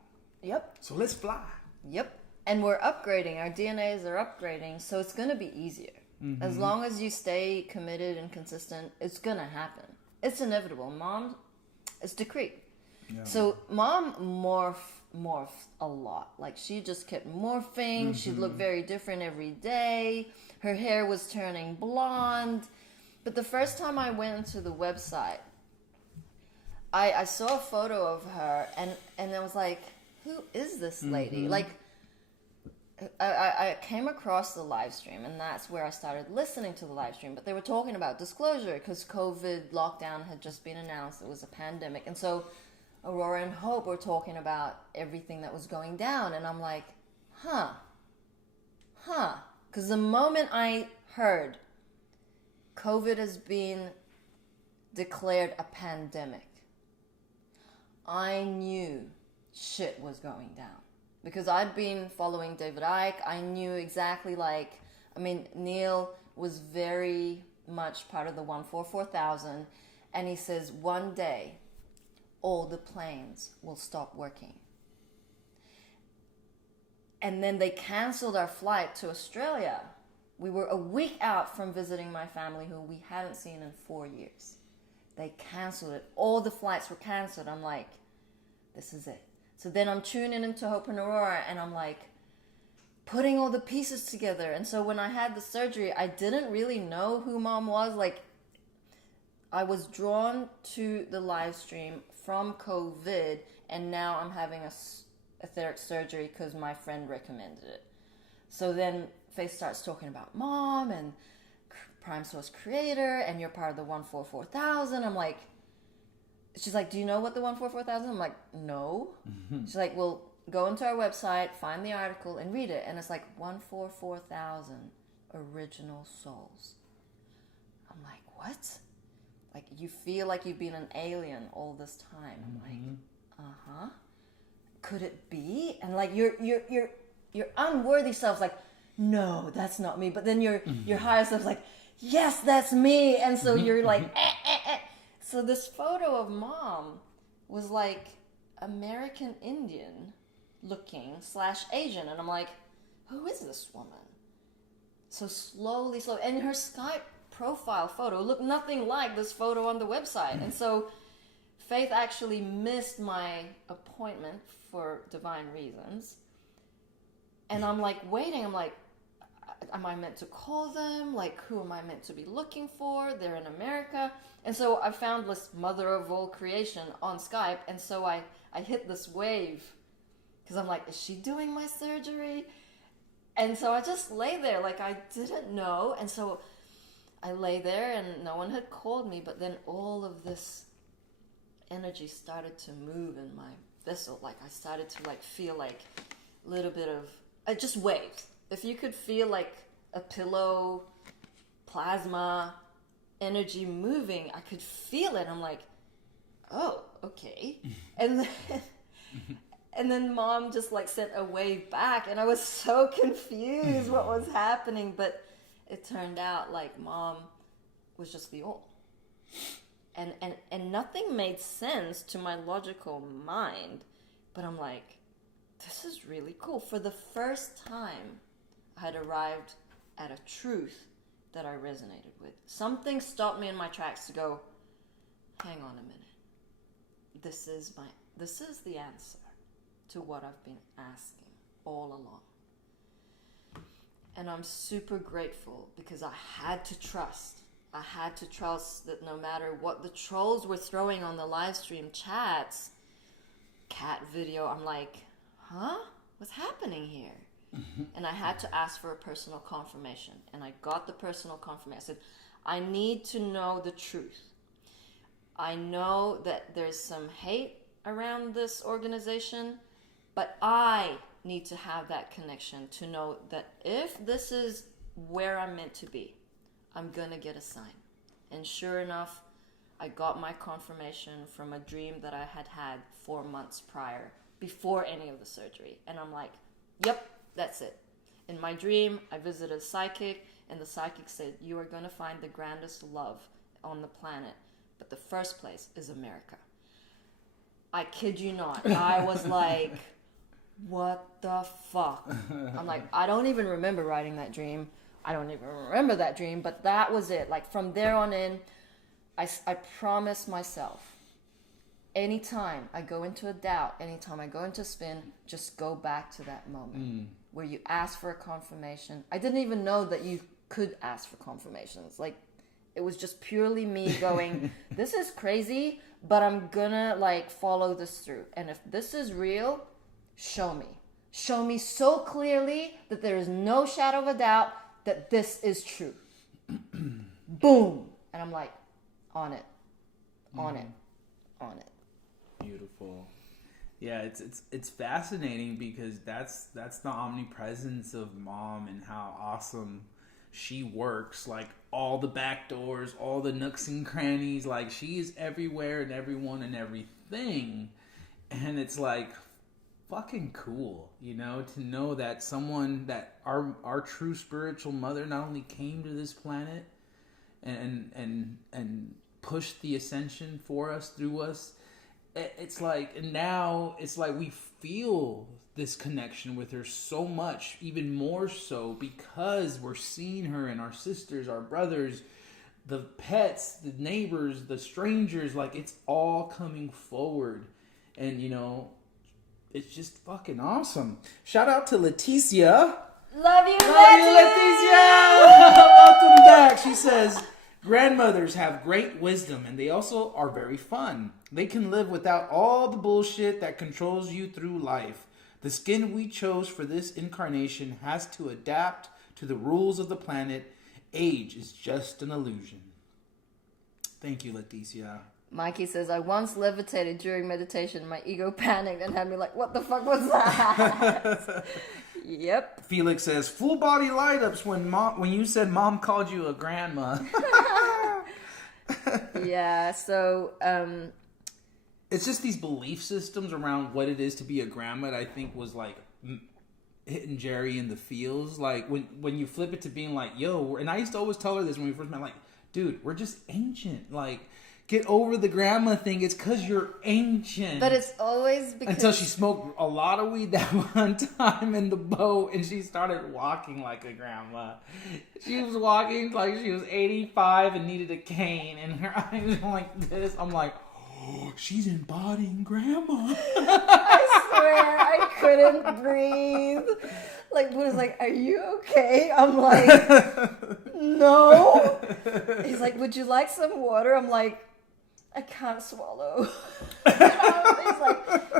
Yep. So let's fly. Yep. And we're upgrading. Our DNAs are upgrading, so it's going to be easier. Mm-hmm. As long as you stay committed and consistent, it's going to happen. It's inevitable. Mom, it's decreed. Yeah. So Mom morphed a lot. Like, she just kept morphing. Mm-hmm. She'd look very different every day. Her hair was turning blonde. But the first time I went into the website, I saw a photo of her, and I was like, who is this lady? Mm-hmm. Like, I came across the live stream, and that's where I started listening to the live stream. But they were talking about disclosure because COVID lockdown had just been announced. It was a pandemic. And so Aurora and Hope were talking about everything that was going down. And I'm like, because the moment I heard COVID has been declared a pandemic, I knew shit was going down. Because I'd been following David Icke. I knew exactly, Neil was very much part of the 144,000. And he says, one day, all the planes will stop working. And then they canceled our flight to Australia. We were a week out from visiting my family, who we hadn't seen in 4 years. They canceled it. All the flights were canceled. I'm like, this is it. So then I'm tuning into Hope and Aurora, and I'm like putting all the pieces together. And so when I had the surgery, I didn't really know who Mom was. Like, I was drawn to the live stream from COVID, and now I'm having a etheric surgery because my friend recommended it. So then Faith starts talking about Mom and Prime Source Creator, and you're part of the 144,000. I'm like, she's like, do you know what the 144,000? I'm like, no. Mm-hmm. She's like, well, go into our website, find the article, and read it. And it's like 144,000 original souls. I'm like, what? Like, you feel like you've been an alien all this time. I'm like, uh-huh. Could it be? And like, your unworthy self's like, no, that's not me. But then your higher self's like, yes, that's me. And so you're like, So this photo of Mom was like American Indian looking / Asian. And I'm like, who is this woman? So slowly, and her Skype profile photo looked nothing like this photo on the website. And so Faith actually missed my appointment for divine reasons. And I'm like waiting. I'm like, am I meant to call them? Like, who am I meant to be looking for? They're in America. And so I found this Mother of all creation on Skype. And so I hit this wave because I'm like, is she doing my surgery? And so I just lay there like I didn't know. And so I lay there and no one had called me. But then all of this energy started to move in my vessel. Like, I started to like feel like a little bit of just waves. If you could feel like a pillow plasma energy moving. I could feel it. I'm like, oh, okay. And then mom just like sent a wave back, and I was so confused what was happening. But it turned out like mom was just the all. And nothing made sense to my logical mind. But I'm like, this is really cool. For the first time, I had arrived at a truth that I resonated with. Something stopped me in my tracks to go, hang on a minute. This is the answer to what I've been asking all along. And I'm super grateful because I had to trust. I had to trust that no matter what the trolls were throwing on the live stream chats, cat video, I'm like, huh? What's happening here? Mm-hmm. And I had to ask for a personal confirmation. And I got the personal confirmation. I said, I need to know the truth. I know that there's some hate around this organization, but I need to have that connection to know that if this is where I'm meant to be, I'm gonna get a sign. And sure enough, I got my confirmation from a dream that I had had 4 months prior, before any of the surgery. And I'm like, yep, that's it. In my dream, I visited a psychic, and the psychic said, you are gonna find the grandest love on the planet, but the first place is America. I kid you not. I was like, what the fuck? I'm like, I don't even remember writing that dream. I don't even remember that dream, but that was it. Like from there on in, I promised myself, anytime I go into a doubt, anytime I go into a spin, just go back to that moment where you ask for a confirmation. I didn't even know that you could ask for confirmations. Like, it was just purely me going, this is crazy, but I'm gonna like follow this through. And if this is real, show me. Show me so clearly that there is no shadow of a doubt that this is true. Boom. And I'm like, on it. On it. On it. Beautiful. Yeah, it's fascinating because that's the omnipresence of mom and how awesome she works. Like all the back doors, all the nooks and crannies. Like she is everywhere and everyone and everything. And it's like fucking cool, you know, to know that someone that our true spiritual mother not only came to this planet and pushed the ascension for us, through us. It's like, and now it's like we feel this connection with her so much, even more so because we're seeing her and our sisters, our brothers, the pets, the neighbors, the strangers, like it's all coming forward. And you know, it's just fucking awesome. Shout out to Leticia. Love you, Leticia! Welcome back. She says, grandmothers have great wisdom and they also are very fun. They can live without all the bullshit that controls you through life. The skin we chose for this incarnation has to adapt to the rules of the planet. Age is just an illusion. Thank you, Leticia. Mikey says, I once levitated during meditation. My ego panicked and had me like, what the fuck was that? Yep. Felix says, full body light ups when you said mom called you a grandma. Yeah, so it's just these belief systems around what it is to be a grandma that I think was like hitting Jerry in the feels. Like when you flip it to being like, yo, and I used to always tell her this when we first met, like, dude, we're just ancient. Like, get over the grandma thing. It's because you're ancient. But it's always because... Until she smoked a lot of weed that one time in the boat and she started walking like a grandma. She was walking like she was 85 and needed a cane and her eyes were like this. I'm like, oh, she's embodying grandma. I swear, I couldn't breathe. Like, Buddha's like, are you okay? I'm like, no. He's like, would you like some water? I'm like, I can't swallow. He's like,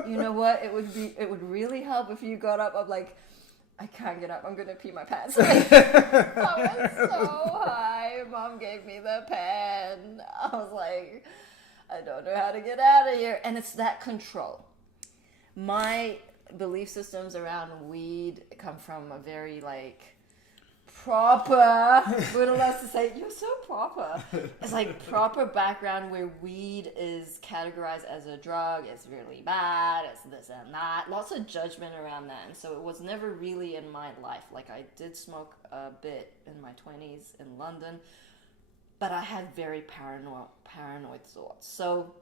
you know what? It would really help if you got up. I'm like, I can't get up. I'm gonna pee my pants. I was so high. Mom gave me the pen. I was like, I don't know how to get out of here. And it's that control. My belief systems around weed come from a very like proper, Buddha loves to say, you're so proper. It's like proper background where weed is categorized as a drug, it's really bad, it's this and that. Lots of judgment around that. And so it was never really in my life. Like I did smoke a bit in my 20s in London, but I had very paranoid thoughts. So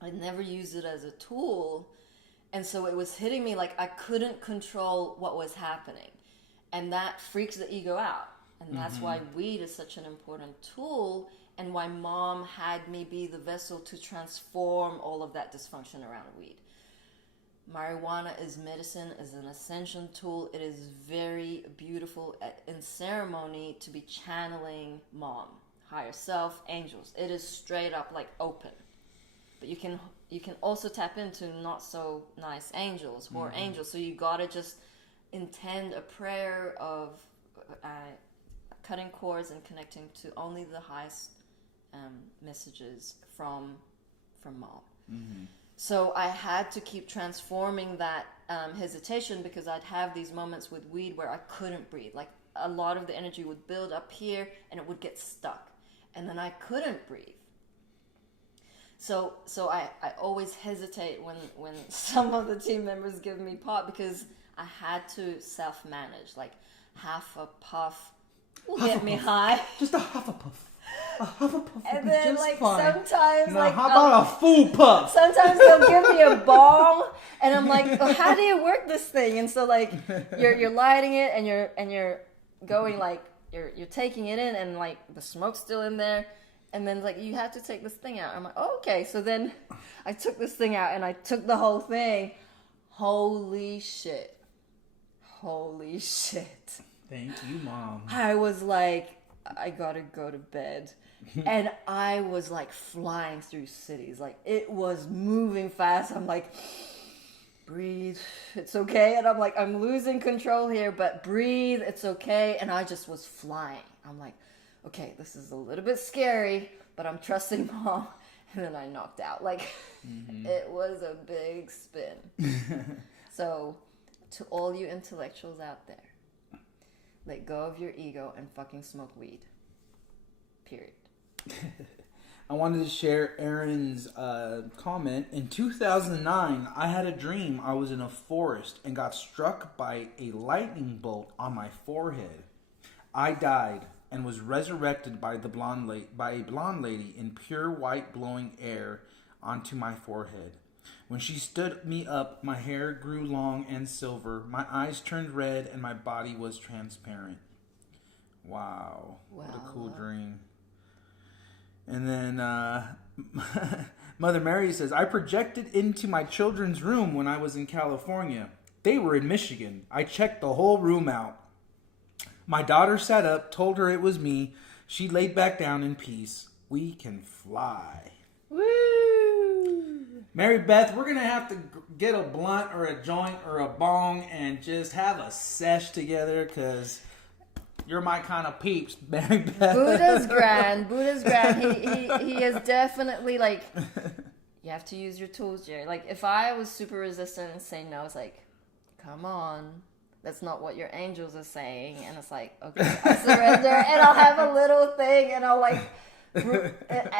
I never used it as a tool. And so it was hitting me like I couldn't control what was happening. And that freaks the ego out. And that's why weed is such an important tool, and why mom had me be the vessel to transform all of that dysfunction around weed. Marijuana is medicine, is an ascension tool. It is very beautiful in ceremony to be channeling mom, higher self, angels. It is straight up like open. But you can also tap into not so nice angels, horror angels. So you gotta just intend a prayer of cutting cords and connecting to only the highest messages from mom. So I had to keep transforming that hesitation, because I'd have these moments with weed where I couldn't breathe. Like a lot of the energy would build up here and it would get stuck, and then I couldn't breathe. So I always hesitate when some of the team members give me pot, because I had to self-manage. Like half a puff will get me high. Just a half a puff. A half a puff. And then just like fine. sometimes Now, like how about a full puff? sometimes they'll give me a bomb, and I'm like, oh, how do you work this thing? And so like you're lighting it, and you're going like you're taking it in, and like the smoke's still in there. And then, like, you have to take this thing out. I'm like, oh, okay. So then I took this thing out, and I took the whole thing. Holy shit. Holy shit. Thank you, Mom. I was like, I gotta go to bed. And I was, like, flying through cities. Like, it was moving fast. I'm like, breathe. It's okay. And I'm like, I'm losing control here, but breathe. It's okay. And I just was flying. I'm like, okay, this is a little bit scary, but I'm trusting mom. And then I knocked out. Like, it was a big spin. So, to all you intellectuals out there, let go of your ego and fucking smoke weed. Period. I wanted to share Aaron's comment. In 2009, I had a dream I was in a forest and got struck by a lightning bolt on my forehead. I died and was resurrected by a blonde lady in pure white blowing air onto my forehead. When she stood me up, my hair grew long and silver, my eyes turned red, and my body was transparent. Wow. What a cool dream. And then Mother Mary says, I projected into my children's room when I was in California. They were in Michigan. I checked the whole room out. My daughter sat up, told her it was me. She laid back down in peace. We can fly. Woo! Mary Beth, we're going to have to get a blunt or a joint or a bong and just have a sesh together, because you're my kind of peeps, Mary Beth. Buddha's grand. He is definitely like, you have to use your tools, Jerry. Like, if I was super resistant and saying no, it's like, come on. That's not what your angels are saying. And it's like, okay, I surrender. And I'll have a little thing, and I'll like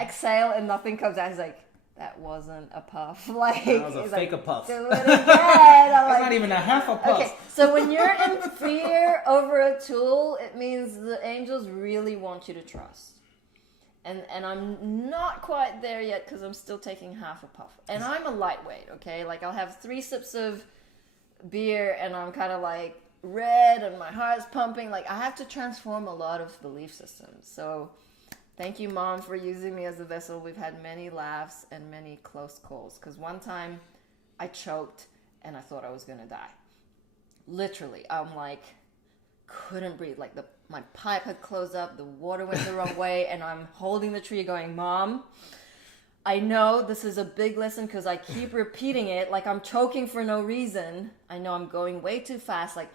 exhale, and nothing comes out. He's like, that wasn't a puff. Like, that was a fake like, a puff. Do it again. I'm That's like, not even a half a puff. Okay, so when you're in fear over a tool, it means the angels really want you to trust. And I'm not quite there yet, because I'm still taking half a puff. And I'm a lightweight, okay? Like, I'll have 3 sips of beer, and I'm kind of like red, and my heart's pumping. Like, I have to transform a lot of belief systems. So thank you, Mom, for using me as a vessel. We've had many laughs and many close calls, because one time I choked and I thought I was gonna die. Literally, I'm like, couldn't breathe. Like, my pipe had closed up, the water went the wrong way, and I'm holding the tree going, Mom, I know this is a big lesson, because I keep repeating it. Like, I'm choking for no reason. I know I'm going way too fast. Like,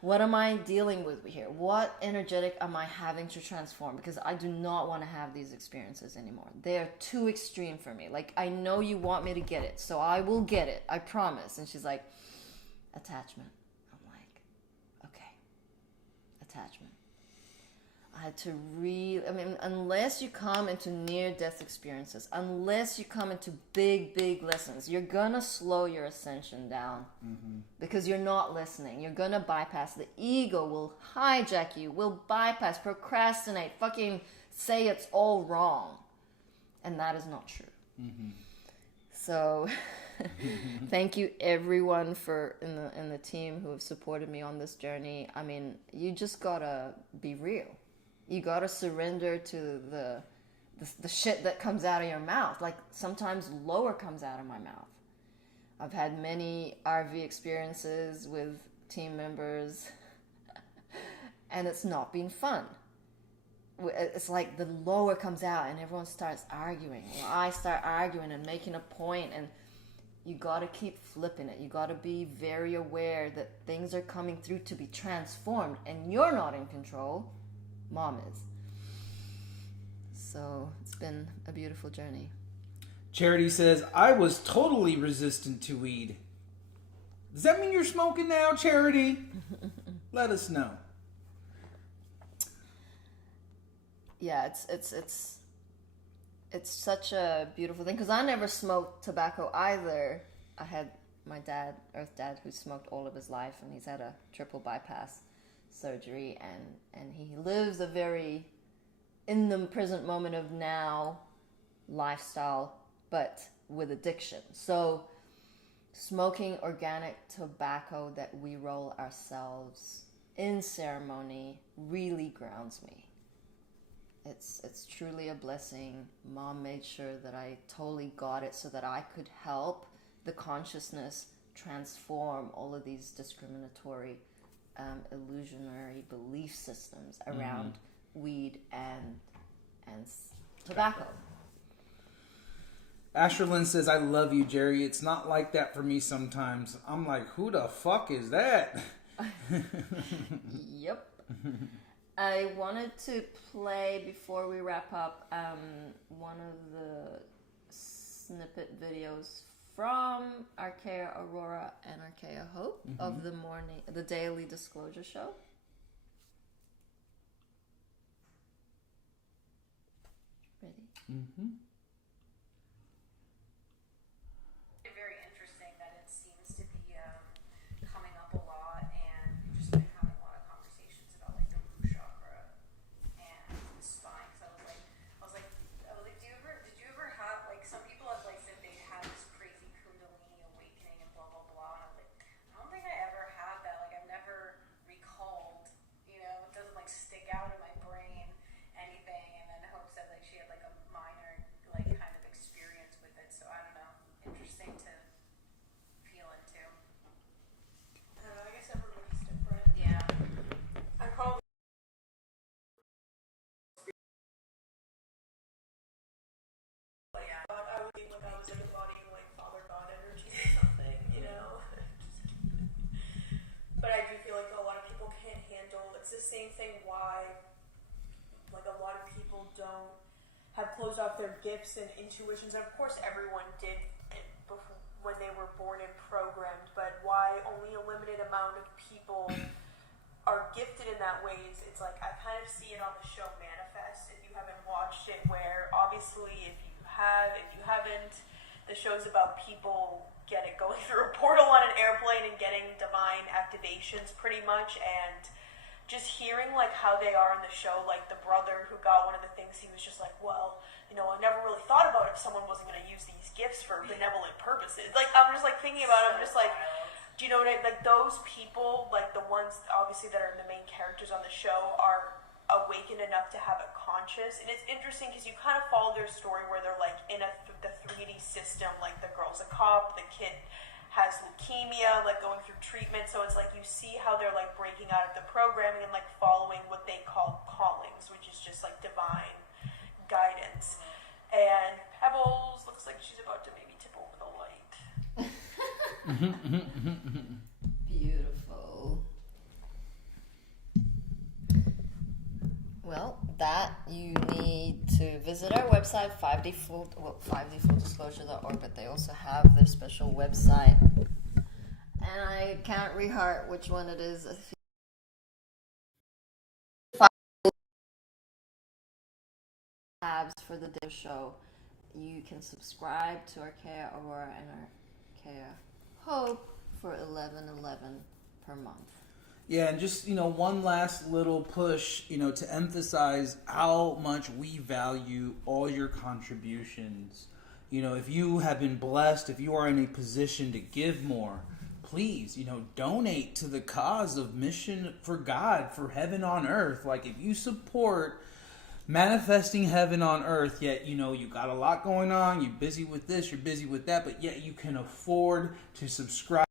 what am I dealing with here? What energetic am I having to transform? Because I do not want to have these experiences anymore. They are too extreme for me. Like, I know you want me to get it, so I will get it. I promise. And she's like, attachment. I'm like, okay, attachment. I had to unless you come into near-death experiences, unless you come into big lessons, you're gonna slow your ascension down because you're not listening. You're gonna bypass. The ego will hijack you, will bypass, procrastinate, fucking say it's all wrong. And that is not true. So thank you everyone in the team who have supported me on this journey. I mean, you just gotta be real. You gotta surrender to the shit that comes out of your mouth. Like, sometimes lower comes out of my mouth. I've had many RV experiences with team members, and it's not been fun. It's like the lower comes out and everyone starts arguing. Well, I start arguing and making a point, and you gotta keep flipping it. You gotta be very aware that things are coming through to be transformed, and you're not in control. Mom is. So it's been a beautiful journey. Charity says, I was totally resistant to weed. Does that mean you're smoking now, Charity? Let us know. Yeah, it's such a beautiful thing, because I never smoked tobacco either. I had my dad, Earth Dad, who smoked all of his life, and he's had a triple bypass surgery, and he lives a very in the present moment of now lifestyle, but with addiction. So smoking organic tobacco that we roll ourselves in ceremony really grounds me. It's truly a blessing. Mom made sure that I totally got it so that I could help the consciousness transform all of these discriminatory, illusionary belief systems around weed and tobacco. Asherlyn says, I love you, Jerry. It's not like that for me sometimes. I'm like, who the fuck is that? Yep. I wanted to play, before we wrap up, one of the snippet videos from Archaea Aurora and Archaea Hope of the Daily Disclosure Show. Ready? Very interesting that it seems to be coming up a lot, and just been having a lot of conversations about like the root chakra and the spine. So I was like, did you ever have, like, some people have like said they had this crazy kundalini awakening and blah blah blah, and I was like, I don't think I ever had that. Like, I've never recalled, it doesn't like stick out in my brain anything. And then Hope said like she had like a minor like kind of experience with it. So I don't know, interesting to feel into. I guess everybody's different. Yeah. I probably thought I would be like I was like embodying like Father God energy or something, But I do feel like a lot of people can't handle. It's the same thing why like a lot of people don't have closed off their gifts and intuitions. And of course everyone did it before, when they were born and programmed, but why only a limited amount of people are gifted in that way is, it's like, I kind of see it on the show Manifest, if you haven't watched it, where obviously if you haven't, the show's about people going through a portal on an airplane and getting divine activations pretty much, and just hearing like how they are in the show, like the brother who got one of the things, he was just like, well, I never really thought about if someone wasn't going to use these gifts for benevolent purposes. Like, I'm just like thinking about it, I'm just like, do you know what I mean? Like, those people, like the ones obviously that are the main characters on the show, are awakened enough to have a conscious. And it's interesting because you kind of follow their story where they're like in the 3D system, like the girl's a cop, the kid has leukemia, like going through treatment. So it's like you see how they're like breaking out of the programming and like following what they call callings, which is just like divine guidance. And Pebbles looks like she's about to maybe tip over the light. Beautiful. Well, that you need to visit our website, 5dfuldisclosure.org, but they also have their special website. And I can't reheart which one it is. tabs for the day show. You can subscribe to Archaea Aurora and Archaea Hope for $11.11 per month. Yeah, and just, one last little push, to emphasize how much we value all your contributions. If you have been blessed, if you are in a position to give more, please, donate to the cause of mission for God, for heaven on earth. Like, if you support manifesting heaven on earth, yet, you got a lot going on, you're busy with this, you're busy with that, but yet you can afford to subscribe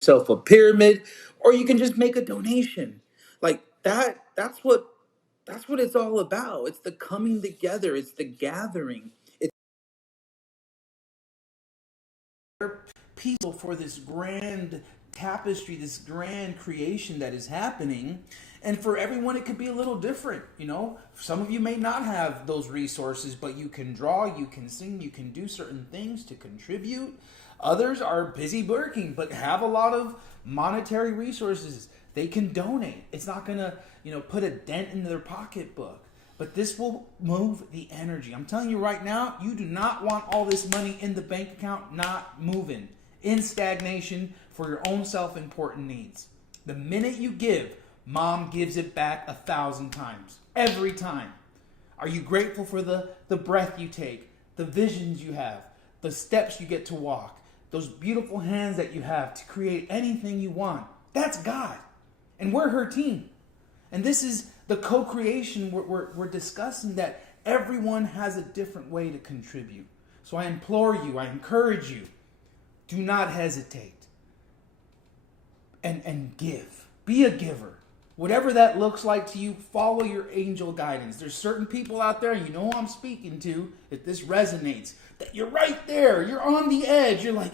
yourself a pyramid, or you can just make a donation. Like that's what it's all about. It's the coming together, it's the gathering. It's peaceful for this grand tapestry, this grand creation that is happening. And for everyone, it could be a little different. Some of you may not have those resources, but you can draw, you can sing, you can do certain things to contribute. Others are busy working, but have a lot of monetary resources. They can donate. It's not going to, put a dent in their pocketbook. But this will move the energy. I'm telling you right now, you do not want all this money in the bank account not moving, in stagnation for your own self-important needs. The minute you give, Mom gives it back 1,000 times. Every time. Are you grateful for the breath you take, the visions you have, the steps you get to walk, those beautiful hands that you have to create anything you want? That's God. And we're her team. And this is the co-creation we're discussing, that everyone has a different way to contribute. So I implore you, I encourage you, do not hesitate. And give. Be a giver. Whatever that looks like to you, follow your angel guidance. There's certain people out there, you know who I'm speaking to, if this resonates, that you're right there. You're on the edge. You're like,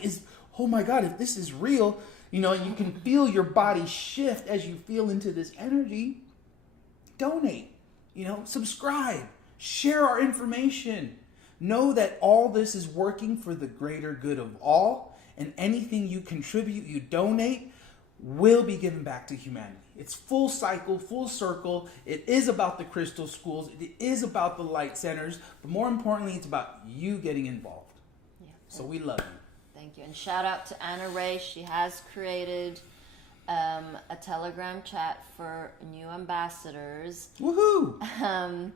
oh my God, if this is real, you can feel your body shift as you feel into this energy. Donate, subscribe, share our information. Know that all this is working for the greater good of all, and anything you contribute, you donate, will be given back to humanity. It's full cycle, full circle. It is about the crystal schools. It is about the light centers. But more importantly, it's about you getting involved. Yeah. So we love you. Thank you. And shout out to Anna Ray. She has created a Telegram chat for new ambassadors. Woohoo!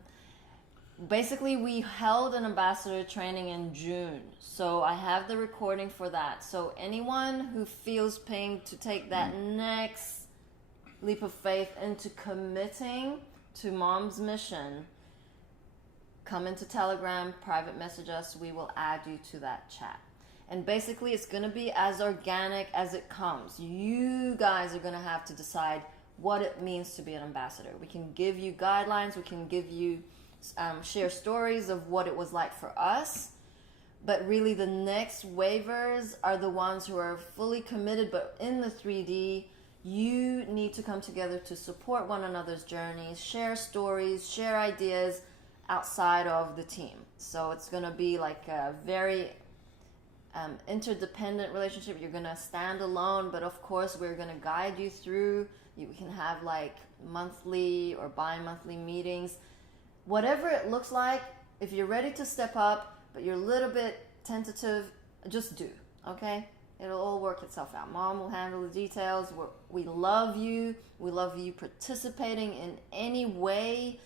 Basically, we held an ambassador training in June. So I have the recording for that. So anyone who feels pain to take that next leap of faith into committing to Mom's mission, come into Telegram, private message us. We will add you to that chat. And basically, it's going to be as organic as it comes. You guys are going to have to decide what it means to be an ambassador. We can give you guidelines. We can give you share stories of what it was like for us. But really, the next waivers are the ones who are fully committed, but in the 3D. You need to come together to support one another's journeys, share stories, share ideas outside of the team. So it's going to be like a very interdependent relationship. You're going to stand alone, but of course we're going to guide you through. You can have like monthly or bi-monthly meetings. Whatever it looks like, if you're ready to step up, but you're a little bit tentative, just do, okay? It'll all work itself out. Mom will handle the details. We love you. We love you participating in any way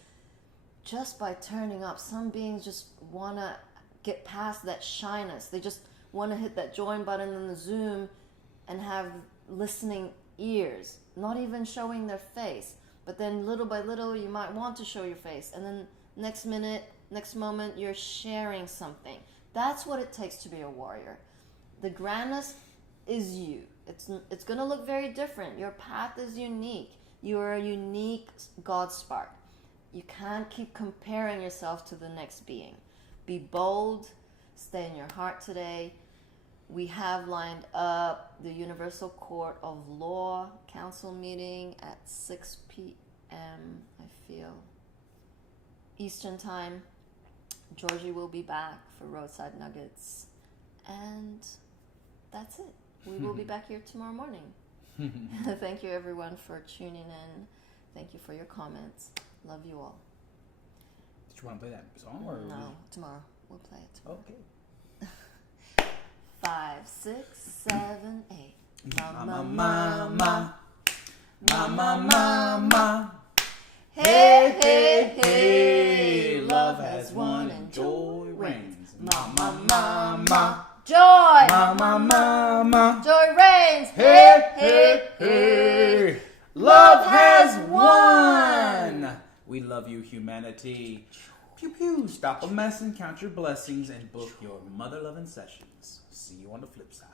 just by turning up. Some beings just want to get past that shyness. They just want to hit that join button in the Zoom and have listening ears, not even showing their face. But then little by little, you might want to show your face. And then next moment, you're sharing something. That's what it takes to be a warrior. The grandness is you. It's going to look very different. Your path is unique. You are a unique God spark. You can't keep comparing yourself to the next being. Be bold. Stay in your heart today. We have lined up the Universal Court of Law Council meeting at 6 p.m., I feel, Eastern Time. Georgie will be back for Roadside Nuggets. And that's it. We will be back here tomorrow morning. Thank you, everyone, for tuning in. Thank you for your comments. Love you all. you want to play that song or? No, tomorrow. We'll play it tomorrow. Okay. 5, 6, 7, 8. Mama, mama, mama, mama. Hey, hey, hey. Love has won and joy reigns. Mama, mama. Joy! Mama, mama. Joy reigns! Hey, hey, hey. Love has won. We love you, humanity. Pew, pew. Stop a mess and count your blessings and book your mother-loving sessions. See you on the flip side.